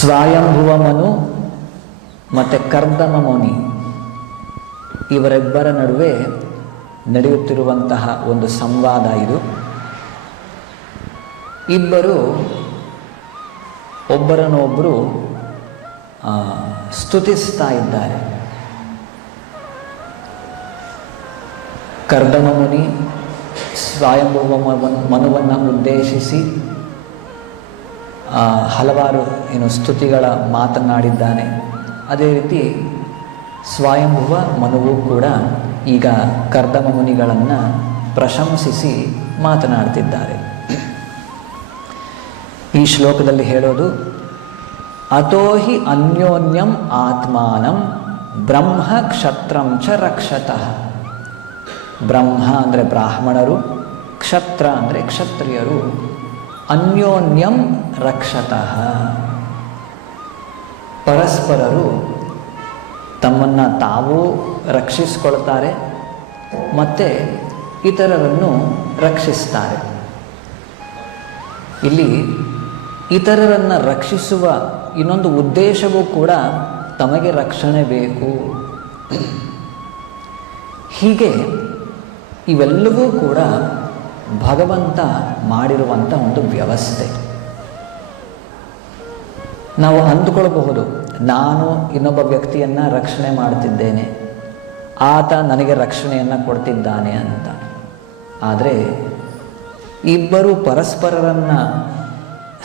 ಸ್ವಯಂಭುವ ಮನು ಮತ್ತು ಕರ್ದಮ ಮುನಿ ಇವರಿಬ್ಬರ ನಡುವೆ ನಡೆಯುತ್ತಿರುವಂತಹ ಒಂದು ಸಂವಾದ ಇದು. ಇಬ್ಬರು ಒಬ್ಬರನ್ನೊಬ್ಬರು ಸ್ತುತಿಸ್ತಾ ಇದ್ದಾರೆ. ಕರ್ದಮ ಮುನಿ ಸ್ವಯಂಭುವ ಮನುವನ್ನು ಉದ್ದೇಶಿಸಿ ಹಲವಾರು ಸ್ತುತಿಗಳ ಮಾತನಾಡಿದ್ದಾನೆ. ಅದೇ ರೀತಿ ಸ್ವಯಂಭುವ ಮನುವು ಕೂಡ ಈಗ ಕರ್ದಮ ಮುನಿಗಳನ್ನು ಪ್ರಶಂಸಿಸಿ ಮಾತನಾಡ್ತಿದ್ದಾರೆ. ಈ ಶ್ಲೋಕದಲ್ಲಿ ಹೇಳೋದು, ಅತೋ ಹಿ ಅನ್ಯೋನ್ಯಂ ಆತ್ಮಾನಂ ಬ್ರಹ್ಮ ಕ್ಷತ್ರಂ ಚ ರಕ್ಷತಃ. ಬ್ರಹ್ಮ ಅಂದರೆ ಬ್ರಾಹ್ಮಣರು, ಕ್ಷತ್ರ ಅಂದರೆ ಕ್ಷತ್ರಿಯರು, ಅನ್ಯೋನ್ಯಂ ರಕ್ಷತಃ ಪರಸ್ಪರರು ತಮ್ಮನ್ನು ತಾವೂ ರಕ್ಷಿಸಿಕೊಳ್ತಾರೆ ಮತ್ತು ಇತರರನ್ನು ರಕ್ಷಿಸ್ತಾರೆ. ಇಲ್ಲಿ ಇತರರನ್ನು ರಕ್ಷಿಸುವ ಇನ್ನೊಂದು ಉದ್ದೇಶವೂ ಕೂಡ ತಮಗೆ ರಕ್ಷಣೆ ಬೇಕು. ಹೀಗೆ ಇವೆಲ್ಲವೂ ಕೂಡ ಭಗವಂತ ಮಾಡಿರುವಂಥ ಒಂದು ವ್ಯವಸ್ಥೆ. ನಾವು ಅಂದುಕೊಳ್ಬಹುದು, ನಾನು ಇನ್ನೊಬ್ಬ ವ್ಯಕ್ತಿಯನ್ನು ರಕ್ಷಣೆ ಮಾಡ್ತಿದ್ದೇನೆ, ಆತ ನನಗೆ ರಕ್ಷಣೆಯನ್ನು ಕೊಡ್ತಿದ್ದಾನೆ ಅಂತ. ಆದರೆ ಇಬ್ಬರು ಪರಸ್ಪರರನ್ನು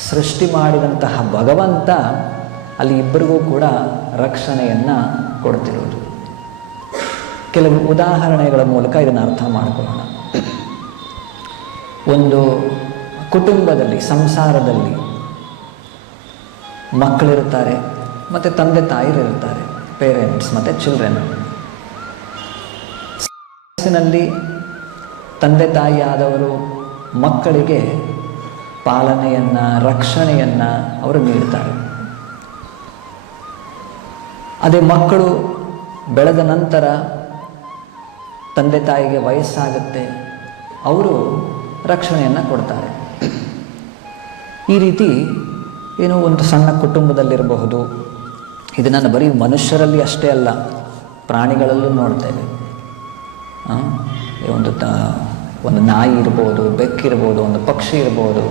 ಸೃಷ್ಟಿ ಮಾಡಿದಂತಹ ಭಗವಂತ ಅಲ್ಲಿ ಇಬ್ಬರಿಗೂ ಕೂಡ ರಕ್ಷಣೆಯನ್ನು ಕೊಡ್ತಿರೋದು. ಕೆಲವು ಉದಾಹರಣೆಗಳ ಮೂಲಕ ಇದನ್ನು ಅರ್ಥ ಮಾಡಿಕೊಳ್ಳೋಣ. ಒಂದು ಕುಟುಂಬದಲ್ಲಿ, ಸಂಸಾರದಲ್ಲಿ ಮಕ್ಕಳಿರ್ತಾರೆ ಮತ್ತು ತಂದೆ ತಾಯಿರಿರ್ತಾರೆ, ಪೇರೆಂಟ್ಸ್ ಮತ್ತು ಚಿಲ್ಡ್ರನ್. ವಯಸ್ಸಿನಲ್ಲಿ ತಂದೆ ತಾಯಿಯಾದವರು ಮಕ್ಕಳಿಗೆ ಪಾಲನೆಯನ್ನು, ರಕ್ಷಣೆಯನ್ನು ಅವರು ನೀಡ್ತಾರೆ. ಅದೇ ಮಕ್ಕಳು ಬೆಳೆದ ನಂತರ ತಂದೆ ತಾಯಿಗೆ ವಯಸ್ಸಾಗುತ್ತೆ, ಅವರು ರಕ್ಷಣೆಯನ್ನು ಕೊಡ್ತಾರೆ. ಈ ರೀತಿ ಒಂದು ಸಣ್ಣ ಕುಟುಂಬದಲ್ಲಿರಬಹುದು. ಇದನ್ನು ಬರೀ ಮನುಷ್ಯರಲ್ಲಿ ಅಷ್ಟೇ ಅಲ್ಲ, ಪ್ರಾಣಿಗಳಲ್ಲೂ ನೋಡ್ತೇವೆ. ಒಂದು ನಾಯಿ ಇರ್ಬೋದು, ಬೆಕ್ಕಿರ್ಬೋದು, ಒಂದು ಪಕ್ಷಿ ಇರ್ಬೋದು,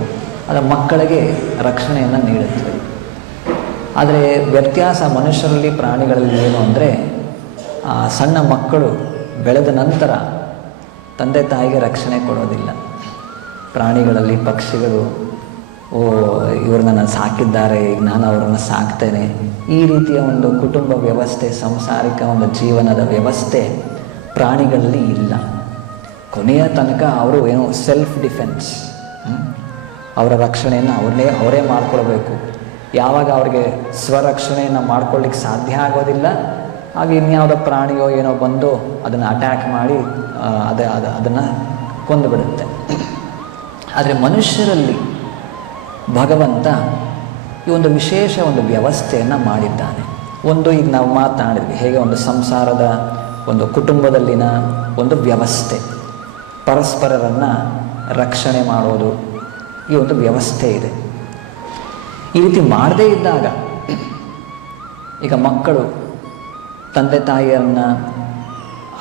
ಅದರ ಮಕ್ಕಳಿಗೆ ರಕ್ಷಣೆಯನ್ನು ನೀಡುತ್ತದೆ. ಆದರೆ ವ್ಯತ್ಯಾಸ ಮನುಷ್ಯರಲ್ಲಿ ಪ್ರಾಣಿಗಳಲ್ಲಿ ಏನು ಅಂದರೆ, ಸಣ್ಣ ಮಕ್ಕಳು ಬೆಳೆದ ನಂತರ ತಂದೆ ತಾಯಿಗೆ ರಕ್ಷಣೆ ಕೊಡೋದಿಲ್ಲ. ಪ್ರಾಣಿಗಳಲ್ಲಿ ಪಕ್ಷಿಗಳು, ಇವರು ನನ್ನ ಸಾಕಿದ್ದಾರೆ, ಈಗ ನಾನು ಅವರನ್ನು ಸಾಕ್ತೇನೆ, ಈ ರೀತಿಯ ಒಂದು ಕುಟುಂಬ ವ್ಯವಸ್ಥೆ, ಸಾಂಸಾರಿಕ ಒಂದು ಜೀವನದ ವ್ಯವಸ್ಥೆ ಪ್ರಾಣಿಗಳಲ್ಲಿ ಇಲ್ಲ. ಕೊನೆಯ ತನಕ ಅವರು ಸೆಲ್ಫ್ ಡಿಫೆನ್ಸ್, ಅವರ ರಕ್ಷಣೆಯನ್ನು ಅವರೇ ಮಾಡಿಕೊಳ್ಬೇಕು. ಯಾವಾಗ ಅವ್ರಿಗೆ ಸ್ವರಕ್ಷಣೆಯನ್ನು ಮಾಡ್ಕೊಳ್ಳಿಕ್ಕೆ ಸಾಧ್ಯ ಆಗೋದಿಲ್ಲ, ಆಗ ಇನ್ಯಾವುದೋ ಪ್ರಾಣಿಯೋ ಬಂದು ಅದನ್ನು ಅಟ್ಯಾಕ್ ಮಾಡಿ ಅದನ್ನು ಕೊಂದುಬಿಡುತ್ತೆ. ಆದರೆ ಮನುಷ್ಯರಲ್ಲಿ ಭಗವಂತ ಈ ಒಂದು ವಿಶೇಷ ಒಂದು ವ್ಯವಸ್ಥೆಯನ್ನು ಮಾಡಿದ್ದಾನೆ. ಈಗ ನಾವು ಮಾತನಾಡಿದ್ವಿ, ಹೇಗೆ ಒಂದು ಸಂಸಾರದ ಒಂದು ಕುಟುಂಬದಲ್ಲಿನ ಒಂದು ವ್ಯವಸ್ಥೆ, ಪರಸ್ಪರರನ್ನು ರಕ್ಷಣೆ ಮಾಡೋದು, ಈ ಒಂದು ವ್ಯವಸ್ಥೆ ಇದೆ. ಈ ರೀತಿ ಮಾಡದೇ ಇದ್ದಾಗ, ಈಗ ಮಕ್ಕಳು ತಂದೆ ತಾಯಿಯನ್ನು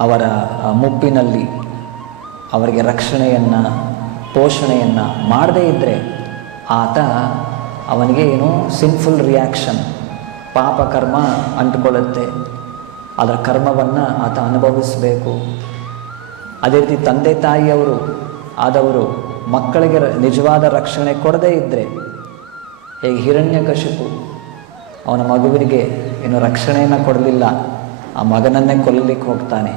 ಅವರ ಮುಪ್ಪಿನಲ್ಲಿ ಅವರಿಗೆ ರಕ್ಷಣೆಯನ್ನು, ಪೋಷಣೆಯನ್ನು ಮಾಡದೇ ಇದ್ದರೆ ಅವನಿಗೆ ಸಿನ್ಫುಲ್ ರಿಯಾಕ್ಷನ್, ಪಾಪ ಕರ್ಮ ಅಂಟುಕೊಳ್ಳುತ್ತೆ. ಅದರ ಕರ್ಮವನ್ನು ಆತ ಅನುಭವಿಸಬೇಕು. ಅದೇ ರೀತಿ ತಂದೆ ತಾಯಿಯವರು ಆದವರು ಮಕ್ಕಳಿಗೆ ನಿಜವಾದ ರಕ್ಷಣೆ ಕೊಡದೇ ಇದ್ದರೆ, ಹೇಗೆ ಹಿರಣ್ಯಕಶಿಪು ಅವನ ಮಗುವಿಗೆ ರಕ್ಷಣೆಯನ್ನು ಕೊಡಲಿಲ್ಲ, ಆ ಮಗನನ್ನೇ ಕೊಲ್ಲಲಿಕ್ಕೆ ಹೋಗ್ತಾನೆ.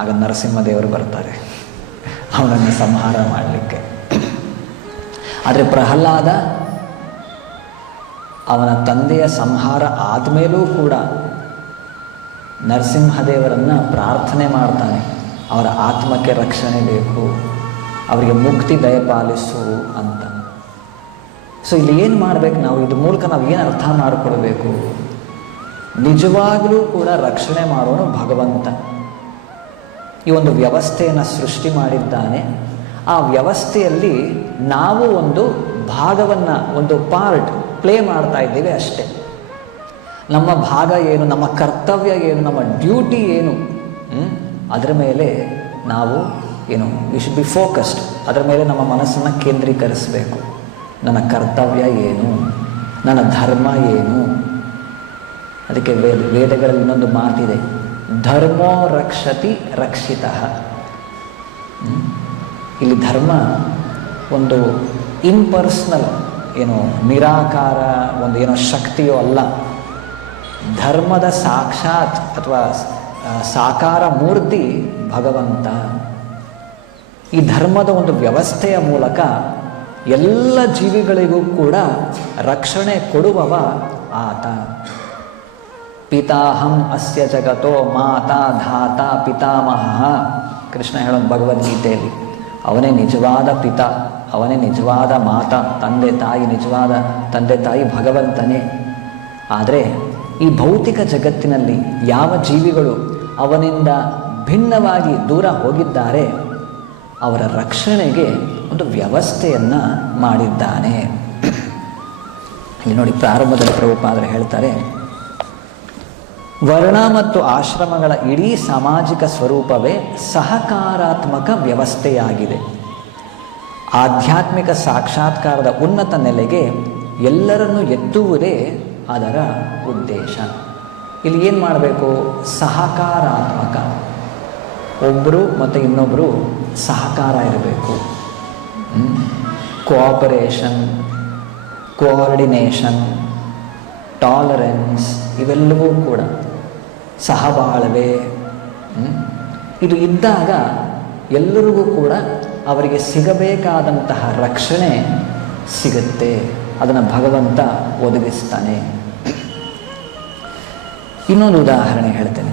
ಆಗ ನರಸಿಂಹದೇವರು ಬರ್ತಾರೆ ಅವನನ್ನು ಸಂಹಾರ ಮಾಡಲಿಕ್ಕೆ. ಆದರೆ ಪ್ರಹ್ಲಾದ ಅವನ ತಂದೆಯ ಸಂಹಾರ ಆದಮೇಲೂ ಕೂಡ ನರಸಿಂಹದೇವರನ್ನು ಪ್ರಾರ್ಥನೆ ಮಾಡ್ತಾನೆ, ಅವರ ಆತ್ಮಕ್ಕೆ ರಕ್ಷಣೆ ಬೇಕು, ಅವರಿಗೆ ಮುಕ್ತಿ ದಯಪಾಲಿಸು ಅಂತ. ಸೊ ಇಲ್ಲಿ ಏನು ಮಾಡಬೇಕು ನಾವು, ಇದ್ರ ಮೂಲಕ ನಾವು ಏನು ಅರ್ಥ ಮಾಡಿಕೊಳ್ಬೇಕು? ನಿಜವಾಗಲೂ ಕೂಡ ರಕ್ಷಣೆ ಮಾಡೋನು ಭಗವಂತ. ಈ ಒಂದು ವ್ಯವಸ್ಥೆಯನ್ನು ಸೃಷ್ಟಿ ಮಾಡಿದ್ದಾನೆ. ಆ ವ್ಯವಸ್ಥೆಯಲ್ಲಿ ನಾವು ಒಂದು ಭಾಗವನ್ನು, ಒಂದು ಪಾರ್ಟ್ ಪ್ಲೇ ಮಾಡ್ತಾ ಇದ್ದೇವೆ ಅಷ್ಟೇ. ನಮ್ಮ ಭಾಗ ಏನು, ನಮ್ಮ ಕರ್ತವ್ಯ ಏನು, ನಮ್ಮ ಡ್ಯೂಟಿ ಏನು, ಅದರ ಮೇಲೆ ನಾವು ಏನು ವಿ ಶುಡ್ ಬಿ ಫೋಕಸ್ಡ್. ಅದರ ಮೇಲೆ ನಮ್ಮ ಮನಸ್ಸನ್ನು ಕೇಂದ್ರೀಕರಿಸಬೇಕು. ನನ್ನ ಕರ್ತವ್ಯ ಏನು, ನನ್ನ ಧರ್ಮ ಏನು. ಅದಕ್ಕೆ ವೇದಗಳಲ್ಲಿ ಇನ್ನೊಂದು ಮಾತಿದೆ, ಧರ್ಮೋ ರಕ್ಷತಿ ರಕ್ಷಿತಃ. ಇಲ್ಲಿ ಧರ್ಮ ಒಂದು ಇಂಪರ್ಸ್ನಲ್, ಏನು ನಿರಾಕಾರ ಒಂದು ಏನೋ ಶಕ್ತಿಯೋ ಅಲ್ಲ. ಧರ್ಮದ ಸಾಕ್ಷಾತ್ ಅಥವಾ ಸಾಕಾರ ಮೂರ್ತಿ ಭಗವಂತ. ಈ ಧರ್ಮದ ಒಂದು ವ್ಯವಸ್ಥೆಯ ಮೂಲಕ ಎಲ್ಲ ಜೀವಿಗಳಿಗೂ ಕೂಡ ರಕ್ಷಣೆ ಕೊಡುವವ ಆತ. ಪಿತಾಹಂ ಅಸ್ಯ ಜಗತೋ ಮಾತಾ ಧಾತಾ ಪಿತಾಮಹ. ಕೃಷ್ಣ ಹೇಳೋದು ಭಗವದ್ಗೀತೆಯಲ್ಲಿ, ಅವನೇ ನಿಜವಾದ ಪಿತ, ಅವನೇ ನಿಜವಾದ ಮಾತಾ, ತಂದೆ ತಾಯಿ, ನಿಜವಾದ ತಂದೆ ತಾಯಿ ಭಗವಂತನೇ. ಆದರೆ ಈ ಭೌತಿಕ ಜಗತ್ತಿನಲ್ಲಿ ಯಾವ ಜೀವಿಗಳು ಅವನಿಂದ ಭಿನ್ನವಾಗಿ ದೂರ ಹೋಗಿದ್ದಾರೆ, ಅವರ ರಕ್ಷಣೆಗೆ ಒಂದು ವ್ಯವಸ್ಥೆಯನ್ನು ಮಾಡಿದ್ದಾನೆ. ಇಲ್ಲಿ ನೋಡಿ, ಪ್ರಾರಂಭದಲ್ಲಿ ಪ್ರಭುಪಾದರು ಹೇಳ್ತಾರೆ, ವರ್ಣ ಮತ್ತು ಆಶ್ರಮಗಳ ಇಡೀ ಸಾಮಾಜಿಕ ಸ್ವರೂಪವೇ ಸಹಕಾರಾತ್ಮಕ ವ್ಯವಸ್ಥೆಯಾಗಿದೆ. ಆಧ್ಯಾತ್ಮಿಕ ಸಾಕ್ಷಾತ್ಕಾರದ ಉನ್ನತ ನೆಲೆಗೆ ಎಲ್ಲರನ್ನು ಎತ್ತುವುದೇ ಅದರ ಉದ್ದೇಶ. ಇಲ್ಲಿ ಏನು ಮಾಡಬೇಕು? ಸಹಕಾರಾತ್ಮಕ, ಒಬ್ಬರು ಮತ್ತು ಇನ್ನೊಬ್ಬರು ಸಹಕಾರ ಇರಬೇಕು. ಕೋಆಪರೇಷನ್, ಕೋಆರ್ಡಿನೇಷನ್, ಟಾಲರೆನ್ಸ್, ಇವೆಲ್ಲವೂ ಕೂಡ ಸಹಬಾಳ್ವೆ. ಇದು ಇದ್ದಾಗ ಎಲ್ಲರಿಗೂ ಕೂಡ ಅವರಿಗೆ ಸಿಗಬೇಕಾದಂತಹ ರಕ್ಷಣೆ ಸಿಗುತ್ತೆ. ಅದನ್ನು ಭಗವಂತ ಒದಗಿಸ್ತಾನೆ. ಇನ್ನೊಂದು ಉದಾಹರಣೆ ಹೇಳ್ತೇನೆ.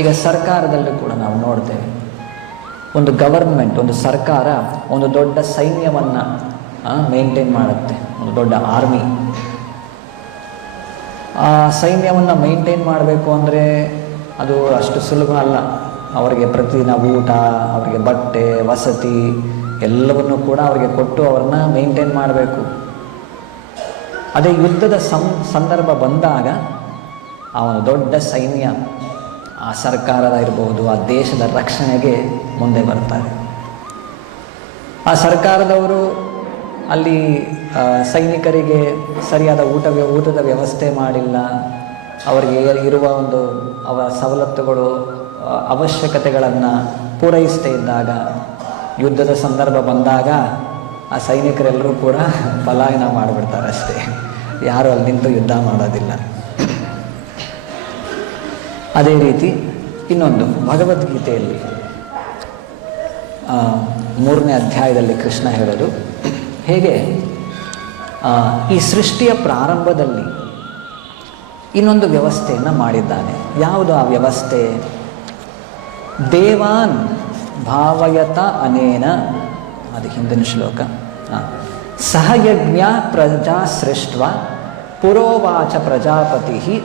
ಈಗ ಸರ್ಕಾರದಲ್ಲೂ ಕೂಡ ನಾವು ನೋಡ್ತೇವೆ, ಒಂದು ಗವರ್ಮೆಂಟ್, ಒಂದು ಸರ್ಕಾರ ಒಂದು ದೊಡ್ಡ ಸೈನ್ಯವನ್ನು ಮೇಂಟೈನ್ ಮಾಡುತ್ತೆ, ಒಂದು ದೊಡ್ಡ ಆರ್ಮಿ. ಆ ಸೈನ್ಯವನ್ನು ಮೇಂಟೈನ್ ಮಾಡಬೇಕು ಅಂದರೆ ಅದು ಅಷ್ಟು ಸುಲಭ ಅಲ್ಲ. ಅವರಿಗೆ ಪ್ರತಿದಿನ ಊಟ, ಅವರಿಗೆ ಬಟ್ಟೆ, ವಸತಿ ಎಲ್ಲವನ್ನು ಕೂಡ ಅವರಿಗೆ ಕೊಟ್ಟು ಅವ್ರನ್ನ ಮೇಂಟೈನ್ ಮಾಡಬೇಕು. ಅದೇ ಯುದ್ಧದ ಸಂದರ್ಭ ಬಂದಾಗ ಆ ಒಂದು ದೊಡ್ಡ ಸೈನ್ಯ ಆ ಸರ್ಕಾರದ ಇರಬಹುದು, ಆ ದೇಶದ ರಕ್ಷಣೆಗೆ ಮುಂದೆ ಬರ್ತಾರೆ. ಆ ಸರ್ಕಾರದವರು ಅಲ್ಲಿ ಸೈನಿಕರಿಗೆ ಸರಿಯಾದ ಊಟದ ವ್ಯವಸ್ಥೆ ಮಾಡಿಲ್ಲ, ಅವರಿಗೆ ಇರುವ ಒಂದು ಅವರ ಸವಲತ್ತುಗಳು, ಅವಶ್ಯಕತೆಗಳನ್ನು ಪೂರೈಸದೇ ಇದ್ದಾಗ, ಯುದ್ಧದ ಸಂದರ್ಭ ಬಂದಾಗ ಆ ಸೈನಿಕರೆಲ್ಲರೂ ಕೂಡ ಪಲಾಯನ ಮಾಡಿಬಿಡ್ತಾರೆ ಅಷ್ಟೇ. ಯಾರು ಅಲ್ಲಿ ನಿಂತು ಯುದ್ಧ ಮಾಡೋದಿಲ್ಲ. ಅದೇ ರೀತಿ ಇನ್ನೊಂದು ಭಗವದ್ಗೀತೆಯಲ್ಲಿ 3ನೇ ಅಧ್ಯಾಯದಲ್ಲಿ ಕೃಷ್ಣ ಹೇಳೋದು ಹೇಗೆ, ಈ ಸೃಷ್ಟಿಯ ಪ್ರಾರಂಭದಲ್ಲಿ ಇನ್ನೊಂದು ವ್ಯವಸ್ಥೆಯನ್ನು ಮಾಡಿದ್ದಾನೆ. ಯಾವುದು ಆ ವ್ಯವಸ್ಥೆ? ದೇವಾನ್ ಭಾವಯತ ಅನೇನ, ಅದು ಹಿಂದಿನ ಶ್ಲೋಕ. ಸಹಯಜ್ಞ ಪ್ರಜಾ ಸೃಷ್ಟ್ವ ಪುರೋವಾಚ ಪ್ರಜಾಪತಿ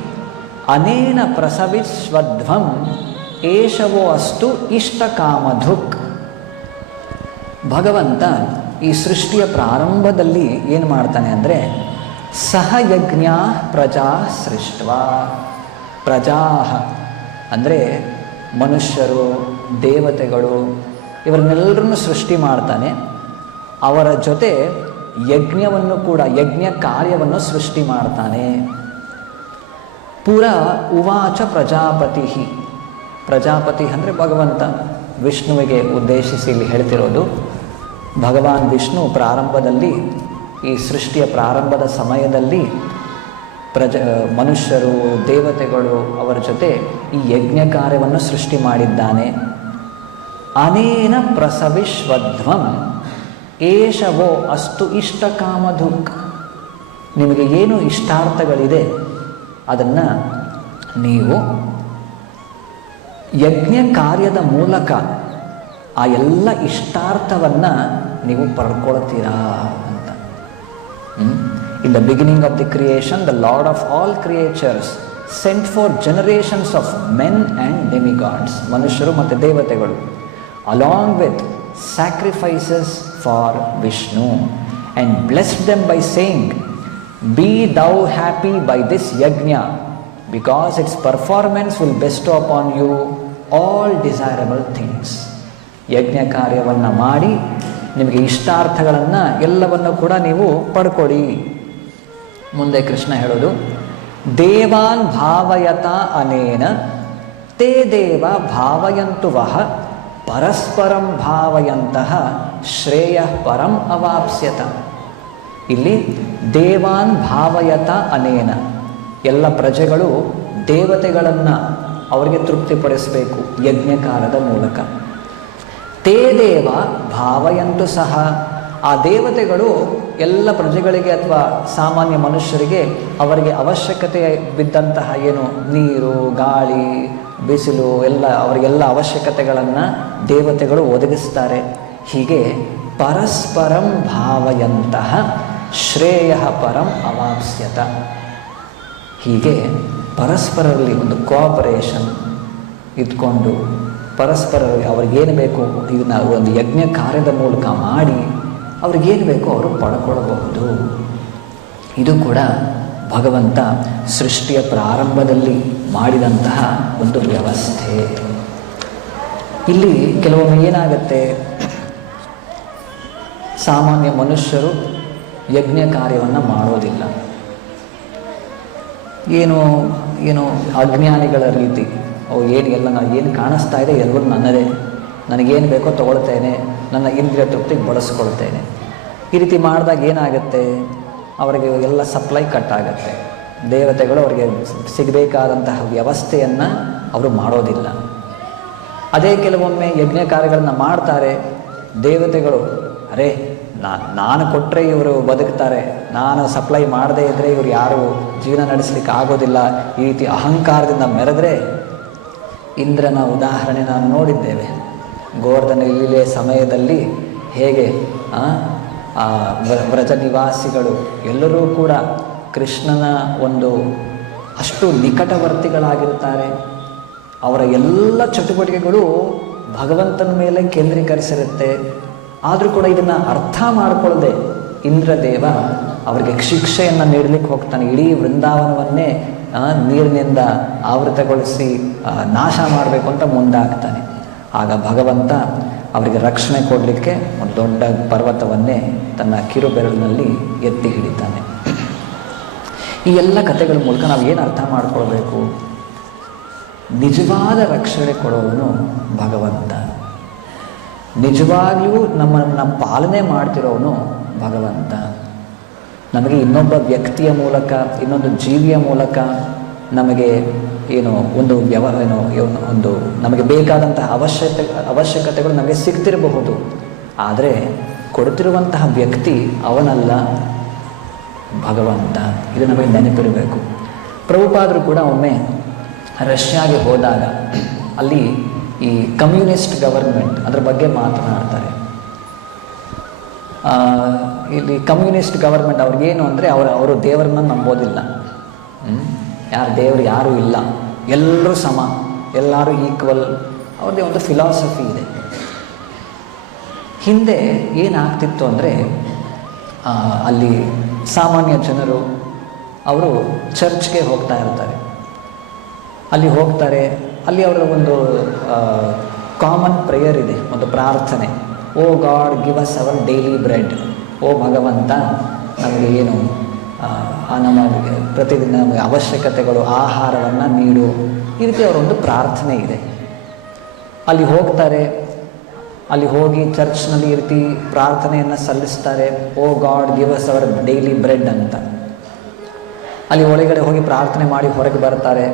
ಅನೇನ ಪ್ರಸವಿಸ್ವಧ್ವಂ ಏಷವೋ ಅಸ್ತು ಇಷ್ಟಕಾಮಧುಕ್. ಭಗವಂತ ಈ ಸೃಷ್ಟಿಯ ಪ್ರಾರಂಭದಲ್ಲಿ ಏನು ಮಾಡ್ತಾನೆ ಅಂದರೆ, ಸಹಯಜ್ಞ ಪ್ರಜಾ ಸೃಷ್ಟ್ವ. ಪ್ರಜಾ ಅಂದರೆ ಮನುಷ್ಯರು, ದೇವತೆಗಳು, ಇವರನ್ನೆಲ್ಲರನ್ನು ಸೃಷ್ಟಿ ಮಾಡ್ತಾನೆ. ಅವರ ಜೊತೆ ಯಜ್ಞವನ್ನು ಕೂಡ, ಯಜ್ಞ ಕಾರ್ಯವನ್ನು ಸೃಷ್ಟಿ ಮಾಡ್ತಾನೆ. ಪುರ ಉವಾಚ ಪ್ರಜಾಪತಿ. ಪ್ರಜಾಪತಿ ಅಂದರೆ ಭಗವಂತ, ವಿಷ್ಣುವಿಗೆ ಉದ್ದೇಶಿಸಿ ಇಲ್ಲಿ ಹೇಳ್ತಿರೋದು. ಭಗವಾನ್ ವಿಷ್ಣು ಪ್ರಾರಂಭದಲ್ಲಿ, ಈ ಸೃಷ್ಟಿಯ ಪ್ರಾರಂಭದ ಸಮಯದಲ್ಲಿ ಮನುಷ್ಯರು, ದೇವತೆಗಳು ಅವರ ಜೊತೆ ಈ ಯಜ್ಞ ಕಾರ್ಯವನ್ನು ಸೃಷ್ಟಿ ಮಾಡಿದ್ದಾನೆ. ಅನೇನ ಪ್ರಸವಿಶ್ವಧ್ವಂ ಏಷವೋ ಅಸ್ತು ಇಷ್ಟಕಾಮಧುಕ್. ನಿಮಗೆ ಏನು ಇಷ್ಟಾರ್ಥಗಳಿದೆ ಅದನ್ನು ನೀವು ಯಜ್ಞ ಕಾರ್ಯದ ಮೂಲಕ ಆ ಎಲ್ಲ ಇಷ್ಟಾರ್ಥವನ್ನು ನೀವು ಪಡ್ಕೊಳ್ತೀರಾ ಅಂತ. In the beginning of the creation, the Lord of all creatures sent for generations of men and demigods, ಮನುಷ್ಯರು ಮತ್ತು ದೇವತೆಗಳು, along with sacrifices for Vishnu, and blessed them by saying, be thou happy by this yajna because its performance will bestow upon you all desirable things. ಯಜ್ಞ ಕಾರ್ಯವನ್ನು ಮಾಡಿ ನಿಮಗೆ ಇಷ್ಟಾರ್ಥಗಳನ್ನು ಎಲ್ಲವನ್ನು ಕೂಡ ನೀವು ಪಡ್ಕೊಳ್ಳಿ. ಮುಂದೆ ಕೃಷ್ಣ ಹೇಳೋದು, ದೇವಾನ್ ಭಾವಯತ ಅನೇನ ತೇ ದೇವ ಭಾವಯಂತು ವಹ ಪರಸ್ಪರಂ ಭಾವಯಂತಹ ಶ್ರೇಯ ಪರಂ ಅವಾಪ್ಸ್ಯತ. ಇಲ್ಲಿ ದೇವಾನ್ ಭಾವಯತ ಅನೇನ, ಎಲ್ಲ ಪ್ರಜೆಗಳು ದೇವತೆಗಳನ್ನು ಅವರಿಗೆ ತೃಪ್ತಿಪಡಿಸಬೇಕು ಯಜ್ಞಕಾಲದ ಮೂಲಕ. ತೇ ದೇವ ಭಾವಯಂತು ಸಹ, ಆ ದೇವತೆಗಳು ಎಲ್ಲ ಪ್ರಜೆಗಳಿಗೆ ಅಥವಾ ಸಾಮಾನ್ಯ ಮನುಷ್ಯರಿಗೆ ಅವರಿಗೆ ಅವಶ್ಯಕತೆ ಬಿದ್ದಂತಹ ಏನು ನೀರು, ಗಾಳಿ, ಬಿಸಿಲು ಎಲ್ಲ ಅವರಿಗೆಲ್ಲ ಅವಶ್ಯಕತೆಗಳನ್ನು ದೇವತೆಗಳು ಒದಗಿಸ್ತಾರೆ. ಹೀಗೆ ಪರಸ್ಪರಂ ಭಾವಯಂತಹ ಶ್ರೇಯ ಪರಂ ಅವಾಪ್ಸ್ಯತ. ಹೀಗೆ ಪರಸ್ಪರರಲ್ಲಿ ಒಂದು ಕೋಆಪರೇಷನ್ ಇದ್ಕೊಂಡು ಪರಸ್ಪರರಲ್ಲಿ ಅವ್ರಿಗೇನು ಬೇಕು ಇದನ್ನು ಒಂದು ಯಜ್ಞ ಕಾರ್ಯದ ಮೂಲಕ ಮಾಡಿ ಅವ್ರಿಗೇನು ಬೇಕೋ ಅವರು ಪಡ್ಕೊಳ್ಬಹುದು. ಇದು ಕೂಡ ಭಗವಂತ ಸೃಷ್ಟಿಯ ಪ್ರಾರಂಭದಲ್ಲಿ ಮಾಡಿದಂತಹ ಒಂದು ವ್ಯವಸ್ಥೆ. ಇಲ್ಲಿ ಕೆಲವೊಮ್ಮೆ ಏನಾಗುತ್ತೆ, ಸಾಮಾನ್ಯ ಮನುಷ್ಯರು ಯಜ್ಞ ಕಾರ್ಯವನ್ನು ಮಾಡೋದಿಲ್ಲ. ಏನು ಅಜ್ಞಾನಿಗಳ ರೀತಿ, ಎಲ್ಲ ನಾನು ಏನು ಕಾಣಿಸ್ತಾ ಇದೆ ಎಲ್ಲರೂ ನನ್ನದೇ, ನನಗೇನು ಬೇಕೋ ತೊಗೊಳ್ತೇನೆ, ನನ್ನ ಇಂದ್ರಿಯ ತೃಪ್ತಿಗೆ ಬಳಸ್ಕೊಳ್ತೇನೆ. ಈ ರೀತಿ ಮಾಡಿದಾಗ ಏನಾಗುತ್ತೆ, ಅವರಿಗೆ ಎಲ್ಲ ಸಪ್ಲೈ ಕಟ್ ಆಗುತ್ತೆ. ದೇವತೆಗಳು ಅವರಿಗೆ ಸಿಗಬೇಕಾದಂತಹ ವ್ಯವಸ್ಥೆಯನ್ನು ಅವರು ಮಾಡೋದಿಲ್ಲ. ಅದೇ ಕೆಲವೊಮ್ಮೆ ಯಜ್ಞ ಕಾರ್ಯಗಳನ್ನು ಮಾಡ್ತಾರೆ, ದೇವತೆಗಳು ಅರೆ ನಾನು ಕೊಟ್ಟರೆ ಇವರು ಬದುಕ್ತಾರೆ, ನಾನು ಸಪ್ಲೈ ಮಾಡದೇ ಇದ್ದರೆ ಇವರು ಯಾರು ಜೀವನ ನಡೆಸಲಿಕ್ಕೆ ಆಗೋದಿಲ್ಲ, ಈ ರೀತಿ ಅಹಂಕಾರದಿಂದ ಮೆರೆದ್ರೆ, ಇಂದ್ರನ ಉದಾಹರಣೆ ನಾವು ನೋಡಿದ್ದೇವೆ. ಗೋವರ್ಧನ ಲೀಲೆ ಸಮಯದಲ್ಲಿ ಹೇಗೆ ವ್ರಜ ನಿವಾಸಿಗಳು ಎಲ್ಲರೂ ಕೂಡ ಕೃಷ್ಣನ ಒಂದು ಅಷ್ಟು ನಿಕಟವರ್ತಿಗಳಾಗಿರ್ತಾರೆ. ಅವರ ಎಲ್ಲ ಚಟುವಟಿಕೆಗಳು ಭಗವಂತನ ಮೇಲೆ ಕೇಂದ್ರೀಕರಿಸಿರುತ್ತೆ. ಆದರೂ ಕೂಡ ಇದನ್ನು ಅರ್ಥ ಮಾಡಿಕೊಳ್ಳದೆ ಇಂದ್ರದೇವ ಅವರಿಗೆ ಶಿಕ್ಷೆಯನ್ನು ನೀಡಲಿಕ್ಕೆ ಹೋಗ್ತಾನೆ. ಇಡೀ ವೃಂದಾವನವನ್ನೇ ನೀರಿನಿಂದ ಆವೃತಗೊಳಿಸಿ ನಾಶ ಮಾಡಬೇಕು ಅಂತ ಮುಂದಾಗ್ತಾನೆ. ಆಗ ಭಗವಂತ ಅವರಿಗೆ ರಕ್ಷಣೆ ಕೊಡಲಿಕ್ಕೆ ಒಂದು ದೊಡ್ಡ ಪರ್ವತವನ್ನೇ ತನ್ನ ಕಿರುಬೆರಳಿನಲ್ಲಿ ಎತ್ತಿ ಹಿಡಿತಾನೆ. ಈ ಎಲ್ಲ ಕಥೆಗಳ ಮೂಲಕ ನಾವು ಏನು ಅರ್ಥ ಮಾಡ್ಕೊಳ್ಬೇಕು, ನಿಜವಾದ ರಕ್ಷಣೆ ಕೊಡೋವನು ಭಗವಂತ, ನಿಜವಾಗ್ಲೂ ನಮ್ಮನ್ನು ಪಾಲನೆ ಮಾಡ್ತಿರೋವನು ಭಗವಂತ. ನಮಗೆ ಇನ್ನೊಬ್ಬ ವ್ಯಕ್ತಿಯ ಮೂಲಕ, ಇನ್ನೊಂದು ಜೀವಿಯ ಮೂಲಕ ನಮಗೆ ಒಂದು ನಮಗೆ ಬೇಕಾದಂತಹ ಅವಶ್ಯಕತೆಗಳು ನಮಗೆ ಸಿಗ್ತಿರಬಹುದು. ಆದರೆ ಕೊಡ್ತಿರುವಂತಹ ವ್ಯಕ್ತಿ ಅವನಲ್ಲ, ಭಗವಂತ. ಇದು ನಮಗೆ ನೆನಪಿರಬೇಕು. ಪ್ರಭುಪಾದರು ಕೂಡ ಒಮ್ಮೆ ರಷ್ಯಾಗೆ ಹೋದಾಗ ಅಲ್ಲಿ ಈ ಕಮ್ಯುನಿಸ್ಟ್ ಗವರ್ಮೆಂಟ್ ಅದರ ಬಗ್ಗೆ ಮಾತನಾಡ್ತಾರೆ. ಇಲ್ಲಿ ಕಮ್ಯುನಿಸ್ಟ್ ಗವರ್ಮೆಂಟ್ ಅವ್ರಿಗೇನು ಅಂದರೆ ಅವರು ದೇವರನ್ನ ನಂಬೋದಿಲ್ಲ. ದೇವರು ಯಾರೂ ಇಲ್ಲ, ಎಲ್ಲರೂ ಸಮ, ಎಲ್ಲರೂ ಈಕ್ವಲ್, ಅವ್ರದ್ದೇ ಒಂದು ಫಿಲಾಸಫಿ ಇದೆ. ಹಿಂದೆ ಏನಾಗ್ತಿತ್ತು ಅಂದರೆ ಅಲ್ಲಿ ಸಾಮಾನ್ಯ ಜನರು ಅವರು ಚರ್ಚ್ಗೆ ಹೋಗ್ತಾ ಇರ್ತಾರೆ. ಅಲ್ಲಿ ಹೋಗ್ತಾರೆ, ಅಲ್ಲಿ ಅವರ ಒಂದು ಕಾಮನ್ ಪ್ರೇಯರ್ ಇದೆ, ಒಂದು ಪ್ರಾರ್ಥನೆ. O God give us our daily bread. ಓ ಭಗವಂತ, ನಮಗೆ ಏನು ನಮಗೆ ಪ್ರತಿದಿನ ನಮಗೆ ಅವಶ್ಯಕತೆಗಳು, ಆಹಾರವನ್ನು ನೀಡು. ಈ ರೀತಿ ಅವರೊಂದು ಪ್ರಾರ್ಥನೆ ಇದೆ. ಅಲ್ಲಿ ಹೋಗ್ತಾರೆ, ಅಲ್ಲಿ ಹೋಗಿ ಚರ್ಚ್ನಲ್ಲಿ ಈ ರೀತಿ ಪ್ರಾರ್ಥನೆಯನ್ನು ಸಲ್ಲಿಸ್ತಾರೆ. O God give us our daily bread ಅಂತ. ಅಲ್ಲಿ ಒಳಗಡೆ ಹೋಗಿ ಪ್ರಾರ್ಥನೆ ಮಾಡಿ ಹೊರಗೆ ಬರ್ತಾರೆ.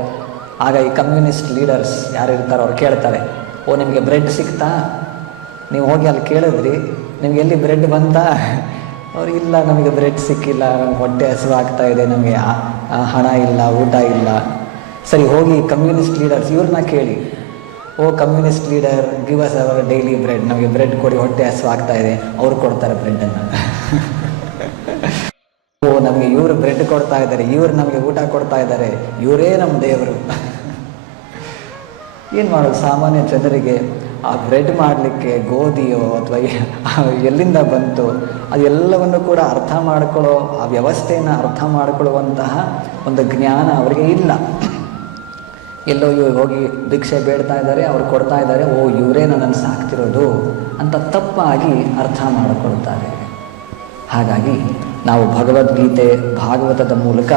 ಆಗ ಈ ಕಮ್ಯುನಿಸ್ಟ್ ಲೀಡರ್ಸ್ ಯಾರು ಇರ್ತಾರೋ ಅವ್ರು ಕೇಳ್ತಾರೆ, ಓ ನಿಮಗೆ ಬ್ರೆಡ್ ಸಿಗ್ತಾ? ನೀವು ಹೋಗಿ ಅಲ್ಲಿ ಕೇಳಿದ್ರಿ, ನಿಮ್ಗೆ ಎಲ್ಲಿ ಬ್ರೆಡ್ ಬಂತಾ? ಅವ್ರು ಇಲ್ಲ, ನಮಗೆ ಬ್ರೆಡ್ ಸಿಕ್ಕಿಲ್ಲ, ನಮ್ಗೆ ಹೊಟ್ಟೆ ಹಸಿವಾಗ್ತಾ ಇದೆ, ನಮಗೆ ಹಣ ಇಲ್ಲ, ಊಟ ಇಲ್ಲ. ಸರಿ, ಹೋಗಿ ಕಮ್ಯುನಿಸ್ಟ್ ಲೀಡರ್ಸ್ ಇವ್ರನ್ನ ಕೇಳಿ, O communist leader give us our daily bread, ನಮಗೆ ಬ್ರೆಡ್ ಕೊಡಿ, ಹೊಟ್ಟೆ ಹಸಿವಾಗ್ತಾ ಇದೆ. ಅವ್ರು ಕೊಡ್ತಾರೆ ಬ್ರೆಡ್ಡನ್ನು. ಓ ನಮಗೆ ಇವರು ಬ್ರೆಡ್ ಕೊಡ್ತಾ ಇದ್ದಾರೆ, ಇವರು ನಮಗೆ ಊಟ ಕೊಡ್ತಾ ಇದ್ದಾರೆ, ಇವರೇ ನಮ್ಮ ದೇವರು. ಏನು ಮಾಡೋದು, ಸಾಮಾನ್ಯ ಜನರಿಗೆ ಆ ಬ್ರೆಡ್ ಮಾಡಲಿಕ್ಕೆ ಗೋಧಿಯೋ ಅಥವಾ ಎಲ್ಲಿಂದ ಬಂತು ಅದೆಲ್ಲವನ್ನು ಕೂಡ ಅರ್ಥ ಮಾಡ್ಕೊಳ್ಳೋ, ಆ ವ್ಯವಸ್ಥೆಯನ್ನು ಅರ್ಥ ಮಾಡಿಕೊಳ್ಳುವಂತಹ ಒಂದು ಜ್ಞಾನ ಅವರಿಗೆ ಇಲ್ಲ. ಎಲ್ಲೋ ಇವ್ರು ಹೋಗಿ ಭಿಕ್ಷೆ ಬೇಡ್ತಾ ಇದ್ದಾರೆ, ಅವ್ರು ಕೊಡ್ತಾ ಇದ್ದಾರೆ, ಓ ಇವರೇ ನನ್ನನ್ನು ಸಾಕ್ತಿರೋದು ಅಂತ ತಪ್ಪಾಗಿ ಅರ್ಥ ಮಾಡಿಕೊಳ್ತಾರೆ. ಹಾಗಾಗಿ ನಾವು ಭಗವದ್ಗೀತೆ ಭಾಗವತದ ಮೂಲಕ